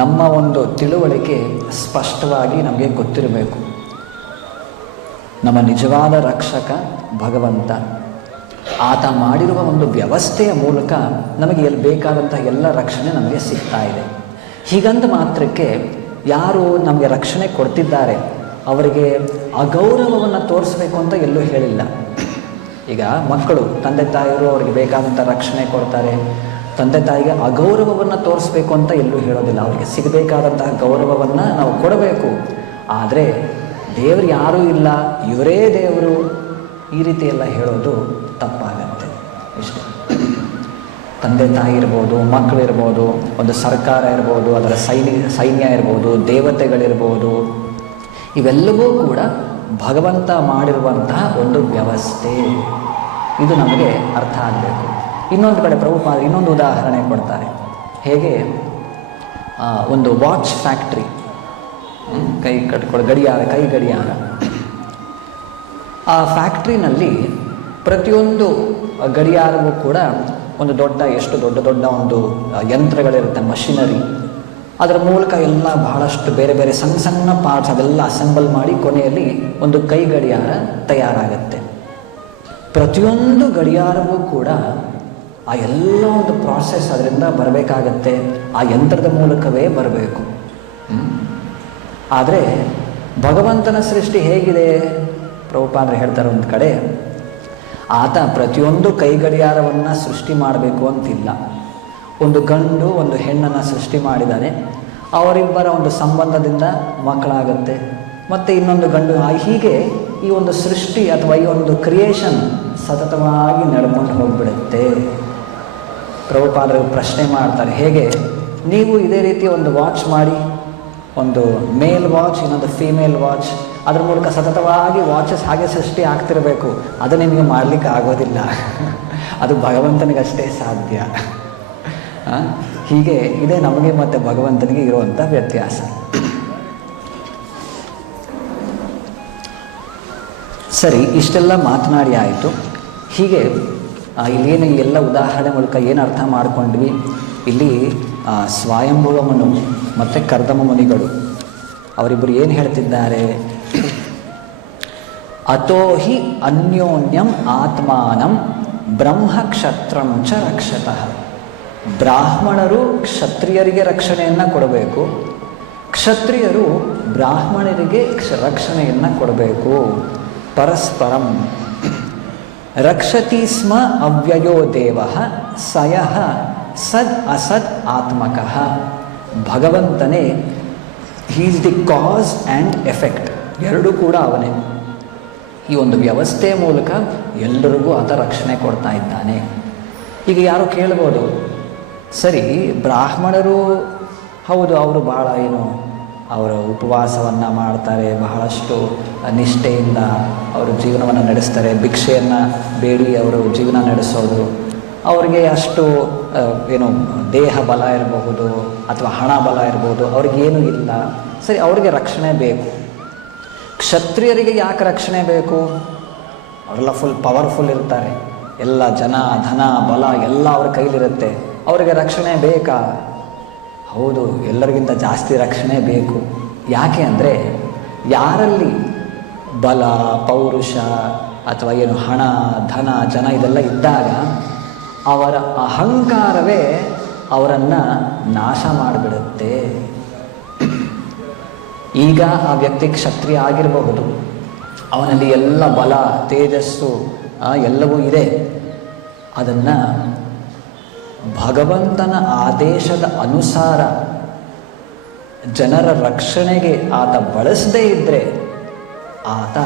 ನಮ್ಮ ಒಂದು ತಿಳುವಳಿಕೆ ಸ್ಪಷ್ಟವಾಗಿ ನಮಗೆ ಗೊತ್ತಿರಬೇಕು. ನಮ್ಮ ನಿಜವಾದ ರಕ್ಷಕ ಭಗವಂತ. ಆತ ಮಾಡಿರುವ ಒಂದು ವ್ಯವಸ್ಥೆಯ ಮೂಲಕ ನಮಗೆ ಬೇಕಾದಂಥ ಎಲ್ಲ ರಕ್ಷಣೆ ನಮಗೆ ಸಿಗ್ತಾ ಇದೆ. ಹೀಗಂದ ಮಾತ್ರಕ್ಕೆ ಯಾರು ನಮಗೆ ರಕ್ಷಣೆ ಕೊಡ್ತಿದ್ದಾರೆ ಅವರಿಗೆ ಅಗೌರವವನ್ನು ತೋರಿಸಬೇಕು ಅಂತ ಎಲ್ಲೂ ಹೇಳಿಲ್ಲ. ಈಗ ಮಕ್ಕಳು ತಂದೆ ತಾಯಿಯರು ಅವರಿಗೆ ಬೇಕಾದಂಥ ರಕ್ಷಣೆ ಕೊಡ್ತಾರೆ, ತಂದೆ ತಾಯಿಗೆ ಅಗೌರವವನ್ನು ತೋರಿಸ್ಬೇಕು ಅಂತ ಎಲ್ಲೂ ಹೇಳೋದಿಲ್ಲ. ಅವರಿಗೆ ಸಿಗಬೇಕಾದಂತಹ ಗೌರವವನ್ನು ನಾವು ಕೊಡಬೇಕು. ಆದರೆ ದೇವರು ಯಾರೂ ಇಲ್ಲ, ಇವರೇ ದೇವರು, ಈ ರೀತಿ ಎಲ್ಲ ಹೇಳೋದು ತಪ್ಪಾಗತ್ತೆ. ಇಷ್ಟೇ. ತಂದೆ ತಾಯಿ ಇರ್ಬೋದು, ಮಕ್ಕಳಿರ್ಬೋದು, ಒಂದು ಸರ್ಕಾರ ಇರ್ಬೋದು, ಅದರ ಸೈನ್ಯ ಇರ್ಬೋದು, ದೇವತೆಗಳಿರ್ಬೋದು, ಇವೆಲ್ಲವೂ ಕೂಡ ಭಗವಂತ ಮಾಡಿರುವಂತಹ ಒಂದು ವ್ಯವಸ್ಥೆ. ಇದು ನಮಗೆ ಅರ್ಥ ಆಗಬೇಕು. ಇನ್ನೊಂದು ಕಡೆ ಪ್ರಭುಪಾದ ಇನ್ನೊಂದು ಉದಾಹರಣೆ ಕೊಡ್ತಾರೆ. ಹೇಗೆ ಒಂದು ವಾಚ್ ಫ್ಯಾಕ್ಟ್ರಿ, ಕೈ ಗಡಿಯಾರ, ಆ ಫ್ಯಾಕ್ಟ್ರಿನಲ್ಲಿ ಪ್ರತಿಯೊಂದು ಗಡಿಯಾರವೂ ಕೂಡ ಒಂದು ಎಷ್ಟು ದೊಡ್ಡ ಒಂದು ಯಂತ್ರಗಳಿರುತ್ತೆ, ಮಷಿನರಿ. ಅದರ ಮೂಲಕ ಎಲ್ಲ ಬಹಳಷ್ಟು ಬೇರೆ ಬೇರೆ ಸಣ್ಣ ಪಾರ್ಟ್ಸ್ ಅದೆಲ್ಲ ಅಸೆಂಬಲ್ ಮಾಡಿ ಕೊನೆಯಲ್ಲಿ ಒಂದು ಕೈ ಗಡಿಯಾರ ತಯಾರಾಗುತ್ತೆ. ಪ್ರತಿಯೊಂದು ಗಡಿಯಾರವೂ ಕೂಡ ಆ ಎಲ್ಲ ಒಂದು ಪ್ರಾಸೆಸ್ ಅದರಿಂದ ಬರಬೇಕಾಗತ್ತೆ, ಆ ಯಂತ್ರದ ಮೂಲಕವೇ ಬರಬೇಕು. ಆದರೆ ಭಗವಂತನ ಸೃಷ್ಟಿ ಹೇಗಿದೆ? ಪ್ರಭುಪಾದರು ಹೇಳ್ತಾರೆ ಒಂದು ಕಡೆ, ಆತ ಪ್ರತಿಯೊಂದು ಕೈ ಗಡಿಯಾರವನ್ನು ಸೃಷ್ಟಿ ಮಾಡಬೇಕು ಅಂತಿಲ್ಲ. ಒಂದು ಗಂಡು ಒಂದು ಹೆಣ್ಣನ್ನು ಸೃಷ್ಟಿ ಮಾಡಿದ್ದಾನೆ, ಅವರಿಬ್ಬರ ಒಂದು ಸಂಬಂಧದಿಂದ ಮಕ್ಕಳಾಗತ್ತೆ, ಮತ್ತು ಇನ್ನೊಂದು ಗಂಡು, ಹೀಗೆ ಈ ಒಂದು ಸೃಷ್ಟಿ ಅಥವಾ ಈ ಒಂದು ಕ್ರಿಯೇಷನ್ ಸತತವಾಗಿ ನಡ್ಕೊಂಡು ಹೋಗ್ಬಿಡುತ್ತೆ. ಪ್ರಭುಪಾದರು ಪ್ರಶ್ನೆ ಮಾಡ್ತಾರೆ, ಹೇಗೆ ನೀವು ಇದೇ ರೀತಿ ಒಂದು ವಾಚ್ ಮಾಡಿ, ಒಂದು ಮೇಲ್ ವಾಚ್ ಇನ್ನೊಂದು ಫೀಮೇಲ್ ವಾಚ್, ಅದ್ರ ಮೂಲಕ ಸತತವಾಗಿ ವಾಚಸ್ ಹಾಗೆ ಸೃಷ್ಟಿ ಆಗ್ತಿರಬೇಕು, ಅದು ನಿಮಗೆ ಮಾಡಲಿಕ್ಕೆ ಆಗೋದಿಲ್ಲ, ಅದು ಭಗವಂತನಿಗಷ್ಟೇ ಸಾಧ್ಯ. ಹೀಗೆ ಇದೇ ನಮಗೆ ಮತ್ತು ಭಗವಂತನಿಗೆ ಇರುವಂಥ ವ್ಯತ್ಯಾಸ. ಸರಿ, ಇಷ್ಟೆಲ್ಲ ಮಾತನಾಡಿ ಆಯಿತು. ಹೀಗೆ ಇಲ್ಲೇನು ಈ ಎಲ್ಲ ಉದಾಹರಣೆ ಮೂಲಕ ಏನು ಅರ್ಥ ಮಾಡಿಕೊಂಡ್ವಿ? ಇಲ್ಲಿ ಸ್ವಯಂಭುವ ಮನು ಮತ್ತು ಕರ್ದಮ ಮುನಿಗಳು ಅವರಿಬ್ಬರು ಏನು ಹೇಳ್ತಿದ್ದಾರೆ? ಅತೋ ಹಿ ಅನ್ಯೋನ್ಯಂ ಆತ್ಮಾನಂ ಬ್ರಹ್ಮ ಕ್ಷತ್ರಂ ಚ ರಕ್ಷತಃ. ಬ್ರಾಹ್ಮಣರು ಕ್ಷತ್ರಿಯರಿಗೆ ರಕ್ಷಣೆಯನ್ನು ಕೊಡಬೇಕು, ಕ್ಷತ್ರಿಯರು ಬ್ರಾಹ್ಮಣರಿಗೆ ರಕ್ಷಣೆಯನ್ನು ಕೊಡಬೇಕು. ಪರಸ್ಪರಂ ರಕ್ಷತಿ ಸ್ಮ ಅವ್ಯಯೋ ದೇವಃ ಸಯಃ ಸದ್ ಅಸದ್ ಆತ್ಮಕಃ. ಭಗವಂತನೇ, he is the cause and effect, ಎರಡೂ ಕೂಡ ಅವನೇ. ಈ ಒಂದು ವ್ಯವಸ್ಥೆಯ ಮೂಲಕ ಎಲ್ಲರಿಗೂ ಆತ ರಕ್ಷಣೆ ಕೊಡ್ತಾ ಇದ್ದಾನೆ. ಈಗ ಯಾರು ಕೇಳ್ಬೋದು, ಸರಿ ಬ್ರಾಹ್ಮಣರು ಹೌದು, ಅವರು ಭಾಳ ಅವರು ಉಪವಾಸವನ್ನು ಮಾಡ್ತಾರೆ, ಬಹಳಷ್ಟು ನಿಷ್ಠೆಯಿಂದ ಅವರು ಜೀವನವನ್ನು ನಡೆಸ್ತಾರೆ, ಭಿಕ್ಷೆಯನ್ನು ಬೇಡಿ ಅವರು ಜೀವನ ನಡೆಸೋದು, ಅವರಿಗೆ ಅಷ್ಟು ದೇಹ ಬಲ ಇರಬಹುದು ಅಥವಾ ಹಣ ಬಲ ಇರಬಹುದು, ಅವ್ರಿಗೇನೂ ಇಲ್ಲ. ಸರಿ, ಅವರಿಗೆ ರಕ್ಷಣೆ ಬೇಕು. ಕ್ಷತ್ರಿಯರಿಗೆ ಯಾಕೆ ರಕ್ಷಣೆ ಬೇಕು? ಅವರೆಲ್ಲ ಫುಲ್ ಪವರ್ಫುಲ್ ಇರ್ತಾರೆ, ಎಲ್ಲ ಜನ ಧನ ಬಲ ಎಲ್ಲ ಅವ್ರ ಕೈಲಿರುತ್ತೆ, ಅವರಿಗೆ ರಕ್ಷಣೆ ಬೇಕಾ? ಹೌದು, ಎಲ್ಲರಿಗಿಂತ ಜಾಸ್ತಿ ರಕ್ಷಣೆ ಬೇಕು. ಯಾಕೆ ಅಂದರೆ ಯಾರಲ್ಲಿ ಬಲ ಪೌರುಷ ಅಥವಾ ಹಣ ಧನ ಜನ ಇದೆಲ್ಲ ಇದ್ದಾಗ ಅವರ ಅಹಂಕಾರವೇ ಅವರನ್ನು ನಾಶ ಮಾಡಿಬಿಡುತ್ತೆ. ಈಗ ಆ ವ್ಯಕ್ತಿ ಕ್ಷತ್ರಿಯ ಆಗಿರಬಹುದು, ಅವನಲ್ಲಿ ಎಲ್ಲ ಬಲ ತೇಜಸ್ಸು ಎಲ್ಲವೂ ಇದೆ, ಅದನ್ನು ಭಗವಂತನ ಆದೇಶದ ಅನುಸಾರ ಜನರ ರಕ್ಷಣೆಗೆ ಆತ ಬಳಸದೇ ಇದ್ದರೆ ಆತ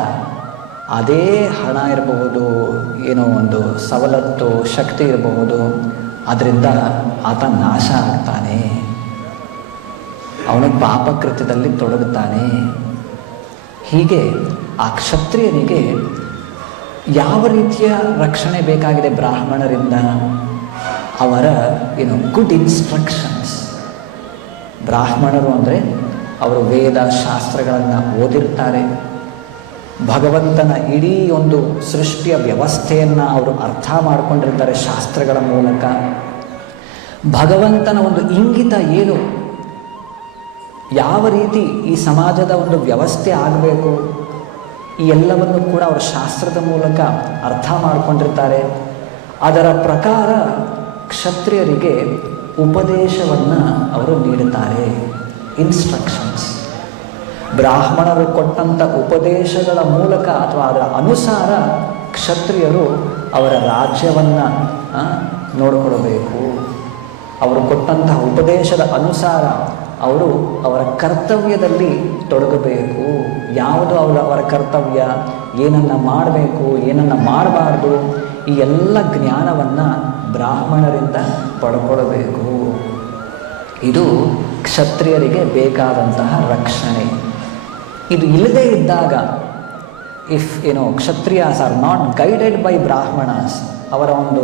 ಅದೇ ಹಣ ಇರಬಹುದು, ಒಂದು ಸವಲತ್ತು ಶಕ್ತಿ ಇರಬಹುದು, ಅದರಿಂದ ಆತ ನಾಶ ಆಗ್ತಾನೆ, ಅವನು ಪಾಪಕೃತ್ಯದಲ್ಲಿ ತೊಡಗುತ್ತಾನೆ. ಹೀಗೆ ಆ ಕ್ಷತ್ರಿಯನಿಗೆ ಯಾವ ರೀತಿಯ ರಕ್ಷಣೆ ಬೇಕಾಗಿದೆ ಬ್ರಾಹ್ಮಣರಿಂದ? ಅವರ ಗುಡ್ ಇನ್ಸ್ಟ್ರಕ್ಷನ್ಸ್. ಬ್ರಾಹ್ಮಣರು ಅಂದರೆ ಅವರು ವೇದ ಶಾಸ್ತ್ರಗಳನ್ನು ಓದಿರ್ತಾರೆ. ಭಗವಂತನ ಇಡೀ ಒಂದು ಸೃಷ್ಟಿಯ ವ್ಯವಸ್ಥೆಯನ್ನು ಅವರು ಅರ್ಥ ಮಾಡಿಕೊಂಡಿರ್ತಾರೆ ಶಾಸ್ತ್ರಗಳ ಮೂಲಕ. ಭಗವಂತನ ಒಂದು ಇಂಗಿತ ಏನು, ಯಾವ ರೀತಿ ಈ ಸಮಾಜದ ಒಂದು ವ್ಯವಸ್ಥೆ ಆಗಬೇಕು, ಈ ಎಲ್ಲವನ್ನು ಕೂಡ ಅವರು ಶಾಸ್ತ್ರದ ಮೂಲಕ ಅರ್ಥ ಮಾಡಿಕೊಂಡಿರ್ತಾರೆ. ಅದರ ಪ್ರಕಾರ ಕ್ಷತ್ರಿಯರಿಗೆ ಉಪದೇಶವನ್ನು ಅವರು ನೀಡುತ್ತಾರೆ, ಇನ್ಸ್ಟ್ರಕ್ಷನ್ಸ್. ಬ್ರಾಹ್ಮಣರು ಕೊಟ್ಟಂಥ ಉಪದೇಶಗಳ ಮೂಲಕ ಅಥವಾ ಅದರ ಅನುಸಾರ ಕ್ಷತ್ರಿಯರು ಅವರ ರಾಜ್ಯವನ್ನು ನೋಡಿಕೊಳ್ಬೇಕು. ಅವರು ಕೊಟ್ಟಂತಹ ಉಪದೇಶದ ಅನುಸಾರ ಅವರು ಅವರ ಕರ್ತವ್ಯದಲ್ಲಿ ತೊಡಗಬೇಕು. ಯಾವುದು ಅವರ ಕರ್ತವ್ಯ, ಏನನ್ನು ಮಾಡಬೇಕು, ಏನನ್ನು ಮಾಡಬಾರ್ದು, ಈ ಎಲ್ಲ ಜ್ಞಾನವನ್ನು ಬ್ರಾಹ್ಮಣರಿಂದ ಪಡ್ಕೊಳ್ಬೇಕು. ಇದು ಕ್ಷತ್ರಿಯರಿಗೆ ಬೇಕಾದಂತಹ ರಕ್ಷಣೆ. ಇದು ಇಲ್ಲದೇ ಇದ್ದಾಗ, if Kshatriyas are not guided by Brahmanas, ಅವರ ಒಂದು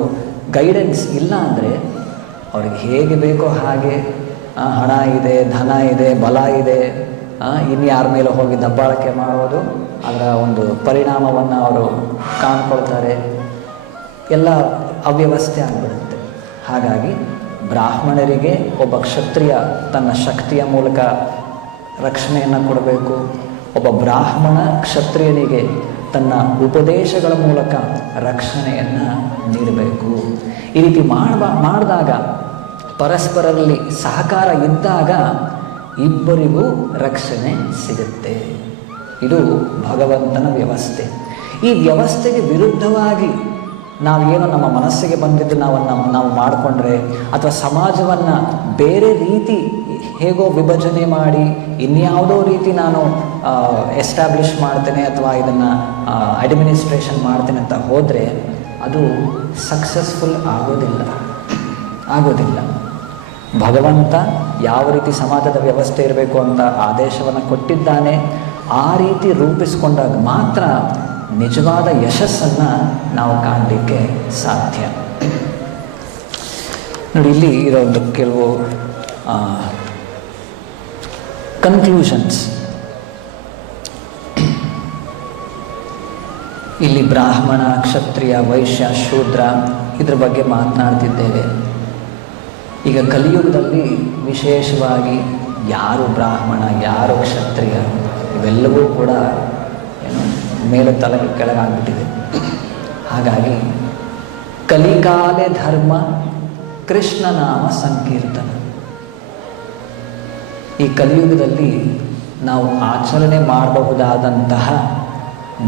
ಗೈಡೆನ್ಸ್ ಇಲ್ಲ ಅಂದರೆ ಅವ್ರಿಗೆ ಹೇಗೆ ಬೇಕೋ ಹಾಗೆ ಹಣ ಇದೆ, ಧನ ಇದೆ, ಬಲ ಇದೆ, ಇನ್ಯಾರ ಮೇಲೆ ಹೋಗಿ ದಬ್ಬಾಳಿಕೆ ಮಾಡೋದು, ಅದರ ಒಂದು ಪರಿಣಾಮವನ್ನು ಅವರು ಕಾಣ್ಕೊಳ್ತಾರೆ. ಎಲ್ಲ ಅವ್ಯವಸ್ಥೆ ಆಗಿಬಿಡುತ್ತೆ. ಹಾಗಾಗಿ ಬ್ರಾಹ್ಮಣರಿಗೆ ಒಬ್ಬ ಕ್ಷತ್ರಿಯ ತನ್ನ ಶಕ್ತಿಯ ಮೂಲಕ ರಕ್ಷಣೆಯನ್ನು ಕೊಡಬೇಕು. ಒಬ್ಬ ಬ್ರಾಹ್ಮಣ ಕ್ಷತ್ರಿಯನಿಗೆ ತನ್ನ ಉಪದೇಶಗಳ ಮೂಲಕ ರಕ್ಷಣೆಯನ್ನು ನೀಡಬೇಕು. ಈ ರೀತಿ ಮಾಡಿದಾಗ, ಪರಸ್ಪರರಲ್ಲಿ ಸಹಕಾರ ಇದ್ದಾಗ ಇಬ್ಬರಿಗೂ ರಕ್ಷಣೆ ಸಿಗುತ್ತೆ. ಇದು ಭಗವಂತನ ವ್ಯವಸ್ಥೆ. ಈ ವ್ಯವಸ್ಥೆಗೆ ವಿರುದ್ಧವಾಗಿ ನಾವೇನೋ ನಮ್ಮ ಮನಸ್ಸಿಗೆ ಬಂದಿದ್ದು ನಾವು ಮಾಡಿಕೊಂಡ್ರೆ, ಅಥವಾ ಸಮಾಜವನ್ನು ಬೇರೆ ರೀತಿ ಹೇಗೋ ವಿಭಜನೆ ಮಾಡಿ ಇನ್ಯಾವುದೋ ರೀತಿ ನಾನು ಎಸ್ಟಾಬ್ಲಿಷ್ ಮಾಡ್ತೇನೆ ಅಥವಾ ಇದನ್ನು ಅಡ್ಮಿನಿಸ್ಟ್ರೇಷನ್ ಮಾಡ್ತೇನೆ ಅಂತ ಹೋದರೆ ಅದು ಸಕ್ಸಸ್ಫುಲ್ ಆಗೋದಿಲ್ಲ. ಭಗವಂತ ಯಾವ ರೀತಿ ಸಮಾಜದ ವ್ಯವಸ್ಥೆ ಇರಬೇಕು ಅಂತ ಆದೇಶವನ್ನು ಕೊಟ್ಟಿದ್ದಾನೆ, ಆ ರೀತಿ ರೂಪಿಸ್ಕೊಂಡಾಗ ಮಾತ್ರ ನಿಜವಾದ ಯಶಸ್ಸನ್ನು ನಾವು ಕಾಣಲಿಕ್ಕೆ ಸಾಧ್ಯ. ನೋಡಿ, ಇಲ್ಲಿ ಇರೋ ಒಂದು ಕೆಲವು ಕನ್ಕ್ಲೂಷನ್ಸ್. ಇಲ್ಲಿ ಬ್ರಾಹ್ಮಣ, ಕ್ಷತ್ರಿಯ, ವೈಶ್ಯ, ಶೂದ್ರ ಇದ್ರ ಬಗ್ಗೆ ಮಾತನಾಡ್ತಿದ್ದೇವೆ. ಈಗ ಕಲಿಯುಗದಲ್ಲಿ ವಿಶೇಷವಾಗಿ ಯಾರು ಬ್ರಾಹ್ಮಣ, ಯಾರು ಕ್ಷತ್ರಿಯ, ಇವೆಲ್ಲವೂ ಕೂಡ ಮೇಲೆ ಕೆಳಗಾಗ್ಬಿಟ್ಟಿದೆ. ಹಾಗಾಗಿ ಕಲಿಕಾಲೆ ಧರ್ಮ ಕೃಷ್ಣನಾಮ ಸಂಕೀರ್ತನ. ಈ ಕಲಿಯುಗದಲ್ಲಿ ನಾವು ಆಚರಣೆ ಮಾಡಬಹುದಾದಂತಹ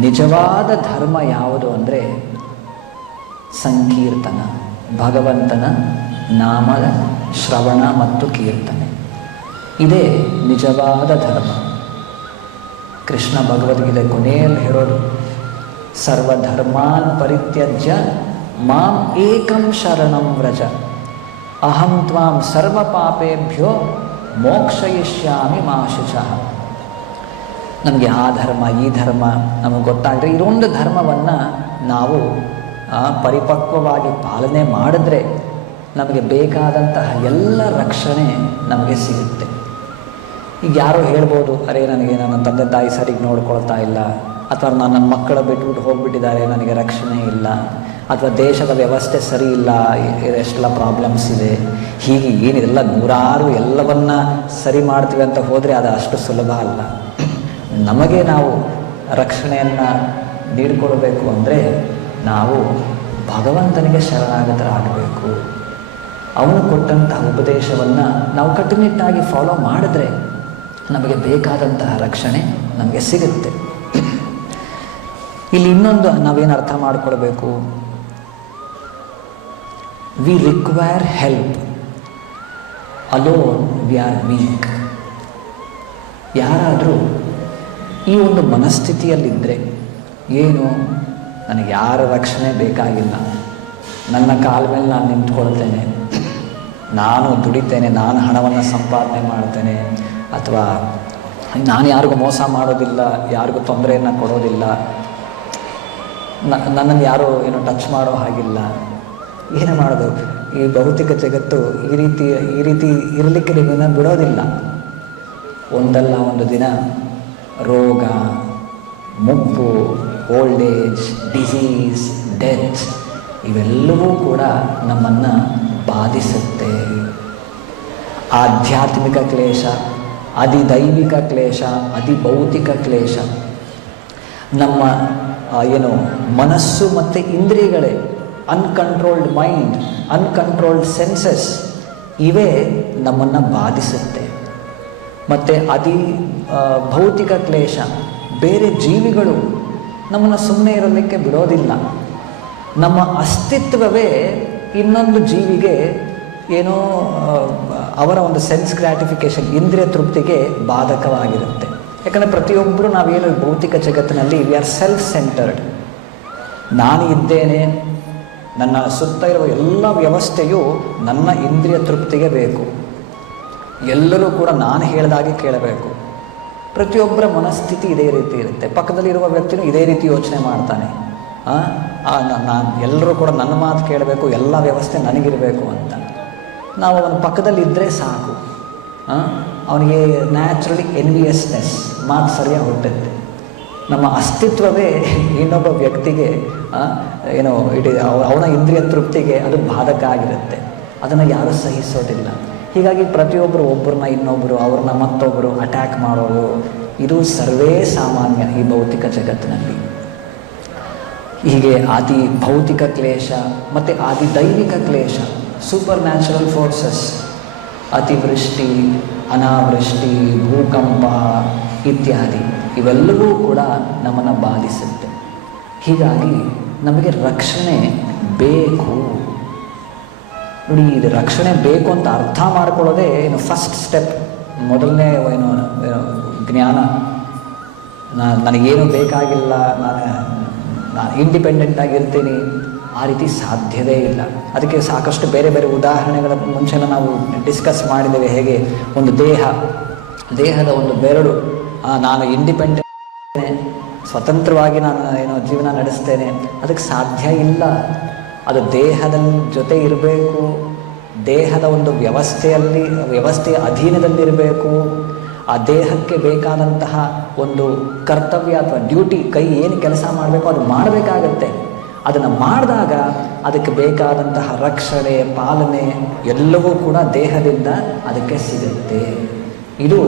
ನಿಜವಾದ ಧರ್ಮ ಯಾವುದು ಅಂದರೆ ಸಂಕೀರ್ತನ, ಭಗವಂತನ ನಾಮದ ಶ್ರವಣ ಮತ್ತು ಕೀರ್ತನೆ. ಇದೇ ನಿಜವಾದ ಧರ್ಮ. ಕೃಷ್ಣ ಭಗವದ್ಗೀತೆ ಕೊನೆಯಲ್ಲಿ ಹೇಳೋದು, ಸರ್ವಧರ್ಮಾನ್ ಪರಿತ್ಯಜ್ಯ ಮಾಂ ಏಕಂ ಶರಣಂ ವ್ರಜ ಅಹಂ ತ್ವಾಂ ಸರ್ವ ಪಾಪೇಭ್ಯೋ ಮೋಕ್ಷಯಿಷ್ಯಾಮಿ ಮಾ ಶುಚಃ. ನಮಗೆ ಆ ಧರ್ಮ ಈ ಧರ್ಮ ನಮಗೆ ಗೊತ್ತಾದರೆ, ಇದೊಂದು ಧರ್ಮವನ್ನು ನಾವು ಪರಿಪಕ್ವವಾಗಿ ಪಾಲನೆ ಮಾಡಿದ್ರೆ ನಮಗೆ ಬೇಕಾದಂತಹ ಎಲ್ಲ ರಕ್ಷಣೆ ನಮಗೆ ಸಿಗುತ್ತೆ. ಈಗ ಯಾರೋ ಹೇಳ್ಬೋದು, ಅರೆ ನನಗೆ ನನ್ನ ತಂದೆ ತಾಯಿ ಸರಿಗೆ ನೋಡ್ಕೊಳ್ತಾ ಇಲ್ಲ, ಅಥವಾ ನನ್ನ ಮಕ್ಕಳ ಬಿಟ್ಬಿಟ್ಟು ಹೋಗ್ಬಿಟ್ಟಿದ್ದಾರೆ, ನನಗೆ ರಕ್ಷಣೆ ಇಲ್ಲ, ಅಥವಾ ದೇಶದ ವ್ಯವಸ್ಥೆ ಸರಿ ಇಲ್ಲ, ಎಷ್ಟೆಲ್ಲ ಪ್ರಾಬ್ಲಮ್ಸ್ ಇದೆ, ಹೀಗೆ ಏನಿದೆಲ್ಲ ನೂರಾರು ಎಲ್ಲವನ್ನ ಸರಿ ಮಾಡ್ತೀವಿ ಅಂತ ಹೋದರೆ ಅದು ಅಷ್ಟು ಸುಲಭ ಅಲ್ಲ. ನಮಗೆ ನಾವು ರಕ್ಷಣೆಯನ್ನು ನೀಡಿಕೊಳ್ಬೇಕು ಅಂದರೆ ನಾವು ಭಗವಂತನಿಗೆ ಶರಣಾಗತರಾಗಬೇಕು. ಅವನು ಕೊಟ್ಟಂತಹ ಉಪದೇಶವನ್ನು ನಾವು ಕಟ್ಟುನಿಟ್ಟಾಗಿ ಫಾಲೋ ಮಾಡಿದ್ರೆ ನಮಗೆ ಬೇಕಾದಂತಹ ರಕ್ಷಣೆ ನಮಗೆ ಸಿಗುತ್ತೆ. ಇಲ್ಲಿ ಇನ್ನೊಂದು ನಾವೇನು ಅರ್ಥ ಮಾಡಿಕೊಳ್ಬೇಕು, we require help, alone we are weak. ಯಾರಾದರೂ ಈ ಒಂದು ಮನಸ್ಥಿತಿಯಲ್ಲಿದ್ದರೆ, ಏನು ನನಗೆ ಯಾರ ರಕ್ಷಣೆ ಬೇಕಾಗಿಲ್ಲ, ನನ್ನ ಕಾಲ ಮೇಲೆ ನಾನು ನಿಂತ್ಕೊಳ್ತೇನೆ, ನಾನು ದುಡಿತೇನೆ, ನಾನು ಹಣವನ್ನು ಸಂಪಾದನೆ ಮಾಡ್ತೇನೆ, ಅಥವಾ ನಾನು ಯಾರಿಗೂ ಮೋಸ ಮಾಡೋದಿಲ್ಲ, ಯಾರಿಗೂ ತೊಂದರೆಯನ್ನು ಕೊಡೋದಿಲ್ಲ, ನನ್ನನ್ನು ಯಾರೂ ಟಚ್ ಮಾಡೋ ಹಾಗಿಲ್ಲ, ಏನು ಮಾಡೋದು, ಈ ಭೌತಿಕ ಜಗತ್ತು ಈ ರೀತಿ ಇರಲಿಕ್ಕೆ ನಿಮ್ಮನ್ನು ಬಿಡೋದಿಲ್ಲ. ಒಂದಲ್ಲ ಒಂದು ದಿನ ರೋಗ, ಮುಪ್ಪು, ಓಲ್ಡ್ ಏಜ್, ಡಿಸೀಸ್, ಡೆತ್ ಇವೆಲ್ಲವೂ ಕೂಡ ನಮ್ಮನ್ನು ಬಾಧಿಸುತ್ತೆ. ಆಧ್ಯಾತ್ಮಿಕ ಕ್ಲೇಶ, ಅಧಿದೈವಿಕ ಕ್ಲೇಶ, ಅಧಿಭೌತಿಕ ಕ್ಲೇಶ, ನಮ್ಮ ಮನಸ್ಸು ಮತ್ತು ಇಂದ್ರಿಯಗಳೇ, ಅನ್ಕಂಟ್ರೋಲ್ಡ್ ಮೈಂಡ್, ಅನ್ಕಂಟ್ರೋಲ್ಡ್ ಸೆನ್ಸಸ್ ಇವೇ ನಮ್ಮನ್ನು ಬಾಧಿಸುತ್ತೆ. ಮತ್ತು ಭೌತಿಕ ಕ್ಲೇಶ, ಬೇರೆ ಜೀವಿಗಳು ನಮ್ಮನ್ನು ಸುಮ್ಮನೆ ಇರಲಿಕ್ಕೆ ಬಿಡೋದಿಲ್ಲ. ನಮ್ಮ ಅಸ್ತಿತ್ವವೇ ಇನ್ನೊಂದು ಜೀವಿಗೆ ಅವರ ಒಂದು ಸೆನ್ಸ್ ಗ್ರ್ಯಾಟಿಫಿಕೇಷನ್, ಇಂದ್ರಿಯ ತೃಪ್ತಿಗೆ ಬಾಧಕವಾಗಿರುತ್ತೆ. ಯಾಕಂದರೆ ಪ್ರತಿಯೊಬ್ಬರು ನಾವೇನು ಭೌತಿಕ ಜಗತ್ತಿನಲ್ಲಿ ವಿ ಆರ್ ಸೆಲ್ಫ್ ಸೆಂಟರ್ಡ್. ನಾನು ಇದ್ದೇನೆ, ನನ್ನ ಸುತ್ತ ಇರುವ ಎಲ್ಲ ವ್ಯವಸ್ಥೆಯು ನನ್ನ ಇಂದ್ರಿಯ ತೃಪ್ತಿಗೆ ಬೇಕು. ಎಲ್ಲರೂ ಕೂಡ ನಾನು ಹೇಳಿದಾಗೆ ಕೇಳಬೇಕು. ಪ್ರತಿಯೊಬ್ಬರ ಮನಸ್ಥಿತಿ ಇದೇ ರೀತಿ ಇರುತ್ತೆ. ಪಕ್ಕದಲ್ಲಿರುವ ವ್ಯಕ್ತಿನೂ ಇದೇ ರೀತಿ ಯೋಚನೆ ಮಾಡ್ತಾನೆ. ನಾನು ಎಲ್ಲರೂ ಕೂಡ ನನ್ನ ಮಾತು ಕೇಳಬೇಕು, ಎಲ್ಲ ವ್ಯವಸ್ಥೆ ನನಗಿರಬೇಕು ಅಂತ. ನಾವು ಅವನ ಪಕ್ಕದಲ್ಲಿದ್ದರೆ ಸಾಕು, ಅವನಿಗೆ ನ್ಯಾಚುರಲಿ ಎನ್ವಿಯಸ್ನೆಸ್ ಮಾತು ಸರಿಯಾಗಿ ಹುಟ್ಟುತ್ತೆ. ನಮ್ಮ ಅಸ್ತಿತ್ವವೇ ಇನ್ನೊಬ್ಬ ವ್ಯಕ್ತಿಗೆ ಅವನ ಇಂದ್ರಿಯ ತೃಪ್ತಿಗೆ ಅದು ಬಾಧಕ ಆಗಿರುತ್ತೆ. ಅದನ್ನು ಯಾರೂ ಸಹಿಸೋದಿಲ್ಲ. ಹೀಗಾಗಿ ಪ್ರತಿಯೊಬ್ಬರು ಒಬ್ಬರನ್ನ ಇನ್ನೊಬ್ಬರು, ಅವ್ರನ್ನ ಮತ್ತೊಬ್ಬರು ಅಟ್ಯಾಕ್ ಮಾಡೋದು ಇದು ಸರ್ವೇ ಸಾಮಾನ್ಯ ಈ ಭೌತಿಕ ಜಗತ್ತಿನಲ್ಲಿ. ಹೀಗೆ ಆದಿ ಭೌತಿಕ ಕ್ಲೇಶ ಮತ್ತು ಆದಿ ದೈವಿಕ ಕ್ಲೇಶ, ಸೂಪರ್ ನ್ಯಾಚುರಲ್ ಫೋರ್ಸಸ್, ಅತಿವೃಷ್ಟಿ, ಅನಾವೃಷ್ಟಿ, ಭೂಕಂಪ ಇತ್ಯಾದಿ ಇವೆಲ್ಲವೂ ಕೂಡ ನಮ್ಮನ್ನು ಬಾಧಿಸುತ್ತೆ. ಹೀಗಾಗಿ ನಮಗೆ ರಕ್ಷಣೆ ಬೇಕು. ನೋಡಿ, ಇದು ರಕ್ಷಣೆ ಬೇಕು ಅಂತ ಅರ್ಥ ಮಾಡ್ಕೊಳ್ಳೋದೇ ಫಸ್ಟ್ ಸ್ಟೆಪ್, ಮೊದಲನೇ ಜ್ಞಾನ. ನನಗೇನು ಬೇಕಾಗಿಲ್ಲ, ನಾನು ಇಂಡಿಪೆಂಡೆಂಟ್ ಆಗಿರ್ತೀನಿ, ಆ ರೀತಿ ಸಾಧ್ಯವೇ ಇಲ್ಲ. ಅದಕ್ಕೆ ಸಾಕಷ್ಟು ಬೇರೆ ಬೇರೆ ಉದಾಹರಣೆಗಳ ಮುಂಚೆನೇ ನಾವು ಡಿಸ್ಕಸ್ ಮಾಡಿದ್ದೇವೆ. ಹೇಗೆ ಒಂದು ದೇಹದ ಒಂದು ಬೆರಳು, ನಾನು ಇಂಡಿಪೆಂಡೆಂಟ್, ಸ್ವತಂತ್ರವಾಗಿ ನಾನು ಜೀವನ ನಡೆಸ್ತೇನೆ, ಅದಕ್ಕೆ ಸಾಧ್ಯ ಇಲ್ಲ. ಅದು ದೇಹದ ಜೊತೆ ಇರಬೇಕು, ದೇಹದ ಒಂದು ವ್ಯವಸ್ಥೆಯ ಅಧೀನದಲ್ಲಿರಬೇಕು. ಆ ದೇಹಕ್ಕೆ ಬೇಕಾದಂತಹ ಒಂದು ಕರ್ತವ್ಯ ಅಥವಾ ಡ್ಯೂಟಿ, ಕೈ ಏನು ಕೆಲಸ ಮಾಡಬೇಕು ಅದು ಮಾಡಬೇಕಾಗತ್ತೆ. ಅದನ್ನು ಮಾಡಿದಾಗ ಅದಕ್ಕೆ ಬೇಕಾದಂತಹ ರಕ್ಷಣೆ, ಪಾಲನೆ ಎಲ್ಲವೂ ಕೂಡ ದೇಹದಿಂದ ಅದಕ್ಕೆ ಸಿಗುತ್ತೆ. ಇದು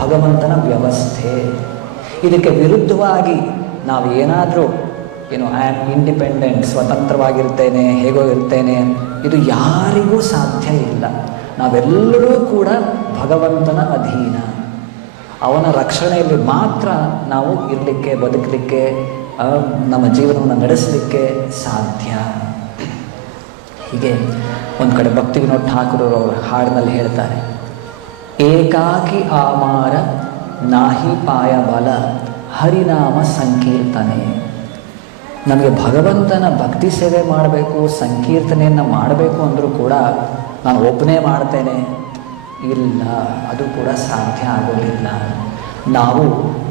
ಭಗವಂತನ ವ್ಯವಸ್ಥೆ. ಇದಕ್ಕೆ ವಿರುದ್ಧವಾಗಿ ನಾವು ಏನಾದರೂ ಐ ಆಮ್ ಇಂಡಿಪೆಂಡೆಂಟ್, ಸ್ವತಂತ್ರವಾಗಿರ್ತೇನೆ, ಹೇಗೋ ಇರ್ತೇನೆ, ಇದು ಯಾರಿಗೂ ಸಾಧ್ಯ ಇಲ್ಲ. ನಾವೆಲ್ಲರೂ ಕೂಡ ಭಗವಂತನ ಅಧೀನ. ಅವನ ರಕ್ಷಣೆಯಲ್ಲಿ ಮಾತ್ರ ನಾವು ಇರಲಿಕ್ಕೆ, ಬದುಕಲಿಕ್ಕೆ, ನಮ್ಮ ಜೀವನವನ್ನು ನಡೆಸಲಿಕ್ಕೆ ಸಾಧ್ಯ. ಹೀಗೆ ಒಂದು ಕಡೆ ಭಕ್ತಿ ವಿನೋದ್ ಠಾಕೂರವರು ಅವರ ಹಾಡಿನಲ್ಲಿ ಹೇಳ್ತಾರೆ, ಏಕಾಕಿ ಆಮಾರ ನಾಹಿ ಪಾಯ ಬಲ ಹರಿನಾಮ ಸಂಕೀರ್ತನೆ. ನಮಗೆ ಭಗವಂತನ ಭಕ್ತಿ ಸೇವೆ ಮಾಡಬೇಕು, ಸಂಕೀರ್ತನೆಯನ್ನು ಮಾಡಬೇಕು ಅಂದರೂ ಕೂಡ ನಾನು ಒಬ್ಬನೇ ಮಾಡ್ತೇನೆ, ಇಲ್ಲ, ಅದು ಕೂಡ ಸಾಧ್ಯ ಆಗೋದಿಲ್ಲ. ನಾವು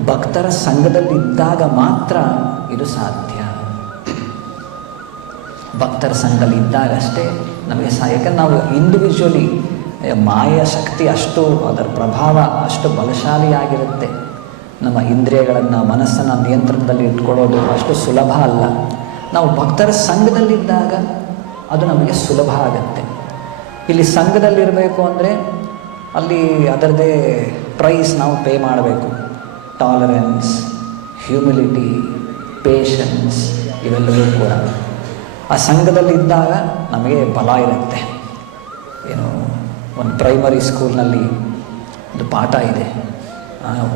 ಭಕ್ತರ ಸಂಘದಲ್ಲಿದ್ದಾಗ ಮಾತ್ರ ಇದು ಸಾಧ್ಯ. ಭಕ್ತರ ಸಂಘದಲ್ಲಿ ಇದ್ದಾಗಷ್ಟೇ ನಮಗೆ ಯಾಕಂದ್ರೆ ನಾವು ಇಂಡಿವಿಜುವಲಿ ಮಾಯೆಯ ಶಕ್ತಿ ಅಷ್ಟು, ಅದರ ಪ್ರಭಾವ ಅಷ್ಟು ಬಲಶಾಲಿಯಾಗಿರುತ್ತೆ. ನಮ್ಮ ಇಂದ್ರಿಯಗಳನ್ನು, ಮನಸ್ಸನ್ನು ನಿಯಂತ್ರಣದಲ್ಲಿ ಇಟ್ಕೊಳ್ಳೋದು ಅಷ್ಟು ಸುಲಭ ಅಲ್ಲ. ನಾವು ಭಕ್ತರ ಸಂಘದಲ್ಲಿದ್ದಾಗ ಅದು ನಮಗೆ ಸುಲಭ ಆಗುತ್ತೆ. ಇಲ್ಲಿ ಸಂಘದಲ್ಲಿರಬೇಕು ಅಂದರೆ ಅಲ್ಲಿ ಅದರದೇ ಪ್ರೈಸ್ ನಾವು ಪೇ ಮಾಡಬೇಕು. ಟಾಲರೆನ್ಸ್, ಹ್ಯೂಮಿಲಿಟಿ, ಪೇಷನ್ಸ್ ಇವೆಲ್ಲವೂ ಕೂಡ ಆ ಸಂಘದಲ್ಲಿದ್ದಾಗ ನಮಗೆ ಬಲ ಇರುತ್ತೆ. ಒಂದು ಪ್ರೈಮರಿ ಸ್ಕೂಲ್ನಲ್ಲಿ ಒಂದು ಪಾಠ ಇದೆ,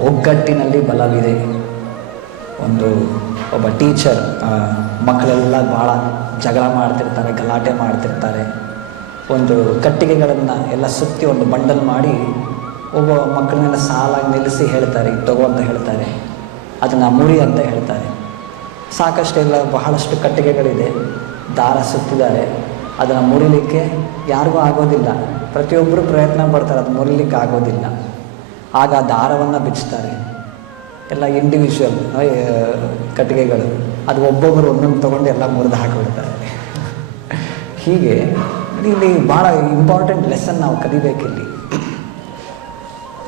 ಒಗ್ಗಟ್ಟಿನಲ್ಲಿ ಬಲವಿದೆ. ಒಬ್ಬ ಟೀಚರ್ ಮಕ್ಕಳೆಲ್ಲ ಭಾಳ ಜಗಳ ಮಾಡ್ತಿರ್ತಾರೆ, ಗಲಾಟೆ ಮಾಡ್ತಿರ್ತಾರೆ. ಒಂದು ಕಟ್ಟಿಗೆಗಳನ್ನು ಎಲ್ಲ ಸುತ್ತಿ ಒಂದು ಬಂಡಲ್ ಮಾಡಿ ಒಬ್ಬ ಮಕ್ಕಳನ್ನೆಲ್ಲ ಸಾಲಾಗಿ ನಿಲ್ಲಿಸಿ ಹೇಳ್ತಾರೆ, ಇದು ತಗೋ ಅಂತ ಹೇಳ್ತಾರೆ, ಅದನ್ನು ಮುರಿ ಅಂತ ಹೇಳ್ತಾರೆ. ಸಾಕಷ್ಟೆಲ್ಲ ಬಹಳಷ್ಟು ಕಟ್ಟಿಗೆಗಳಿದೆ, ದಾರ ಸುತ್ತಿದ್ದಾರೆ, ಅದನ್ನು ಮುರಿಲಿಕ್ಕೆ ಯಾರಿಗೂ ಆಗೋದಿಲ್ಲ. ಪ್ರತಿಯೊಬ್ಬರು ಪ್ರಯತ್ನ ಪಡ್ತಾರೆ, ಅದು ಮುರಿಲಿಕ್ಕೆ ಆಗೋದಿಲ್ಲ. ಆಗ ದಾರವನ್ನು ಬಿಚ್ತಾರೆ. ಎಲ್ಲ ಇಂಡಿವಿಜುವಲ್ ಕಟ್ಟಿಗೆಗಳು, ಅದು ಒಬ್ಬೊಬ್ಬರು ಒಂದೊಂದು ತೊಗೊಂಡು ಎಲ್ಲ ಮುರಿದು ಹಾಕಿಬಿಡ್ತಾರೆ. ಹೀಗೆ ಇಲ್ಲಿ ಭಾಳ ಇಂಪಾರ್ಟೆಂಟ್ ಲೆಸನ್ ನಾವು ಕಲಿಬೇಕಿಲ್ಲಿ.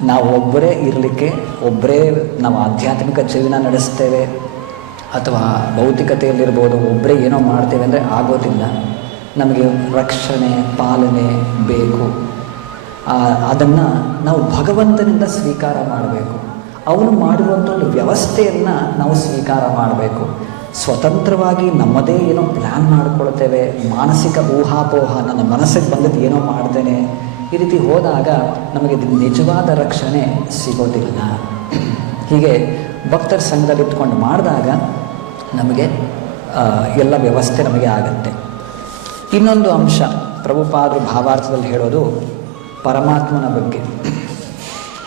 ನಾವು ಒಬ್ಬರೇ ಇರಲಿಕ್ಕೆ, ಒಬ್ಬರೇ ನಾವು ಆಧ್ಯಾತ್ಮಿಕ ಜೀವನ ನಡೆಸ್ತೇವೆ ಅಥವಾ ಭೌತಿಕತೆಯಲ್ಲಿರ್ಬೋದು, ಒಬ್ಬರೇ ಏನೋ ಮಾಡ್ತೇವೆ ಅಂದರೆ ಆಗೋದಿಲ್ಲ. ನಮಗೆ ರಕ್ಷಣೆ, ಪಾಲನೆ ಬೇಕು. ಅದನ್ನು ನಾವು ಭಗವಂತನಿಂದ ಸ್ವೀಕಾರ ಮಾಡಬೇಕು. ಅವನು ಮಾಡಿರುವಂಥ ಒಂದು ವ್ಯವಸ್ಥೆಯನ್ನು ನಾವು ಸ್ವೀಕಾರ ಮಾಡಬೇಕು. ಸ್ವತಂತ್ರವಾಗಿ ನಮ್ಮದೇ ಏನೋ ಪ್ಲ್ಯಾನ್ ಮಾಡ್ಕೊಳ್ತೇವೆ, ಮಾನಸಿಕ ಊಹಾಪೋಹ, ನನ್ನ ಮನಸ್ಸಿಗೆ ಬಂದದ್ದು ಏನೋ ಮಾಡ್ತೇನೆ, ಈ ರೀತಿ ಹೋದಾಗ ನಮಗೆ ನಿಜವಾದ ರಕ್ಷಣೆ ಸಿಗೋದಿಲ್ಲ. ಹೀಗೆ ಭಕ್ತರ ಸಂಘದಲ್ಲಿ ಇಟ್ಕೊಂಡು ಮಾಡಿದಾಗ ನಮಗೆ ಎಲ್ಲ ವ್ಯವಸ್ಥೆ ನಮಗೆ ಆಗತ್ತೆ. ಇನ್ನೊಂದು ಅಂಶ ಪ್ರಭುಪಾದರು ಭಾವಾರ್ಥದಲ್ಲಿ ಹೇಳೋದು ಪರಮಾತ್ಮನ ಬಗ್ಗೆ.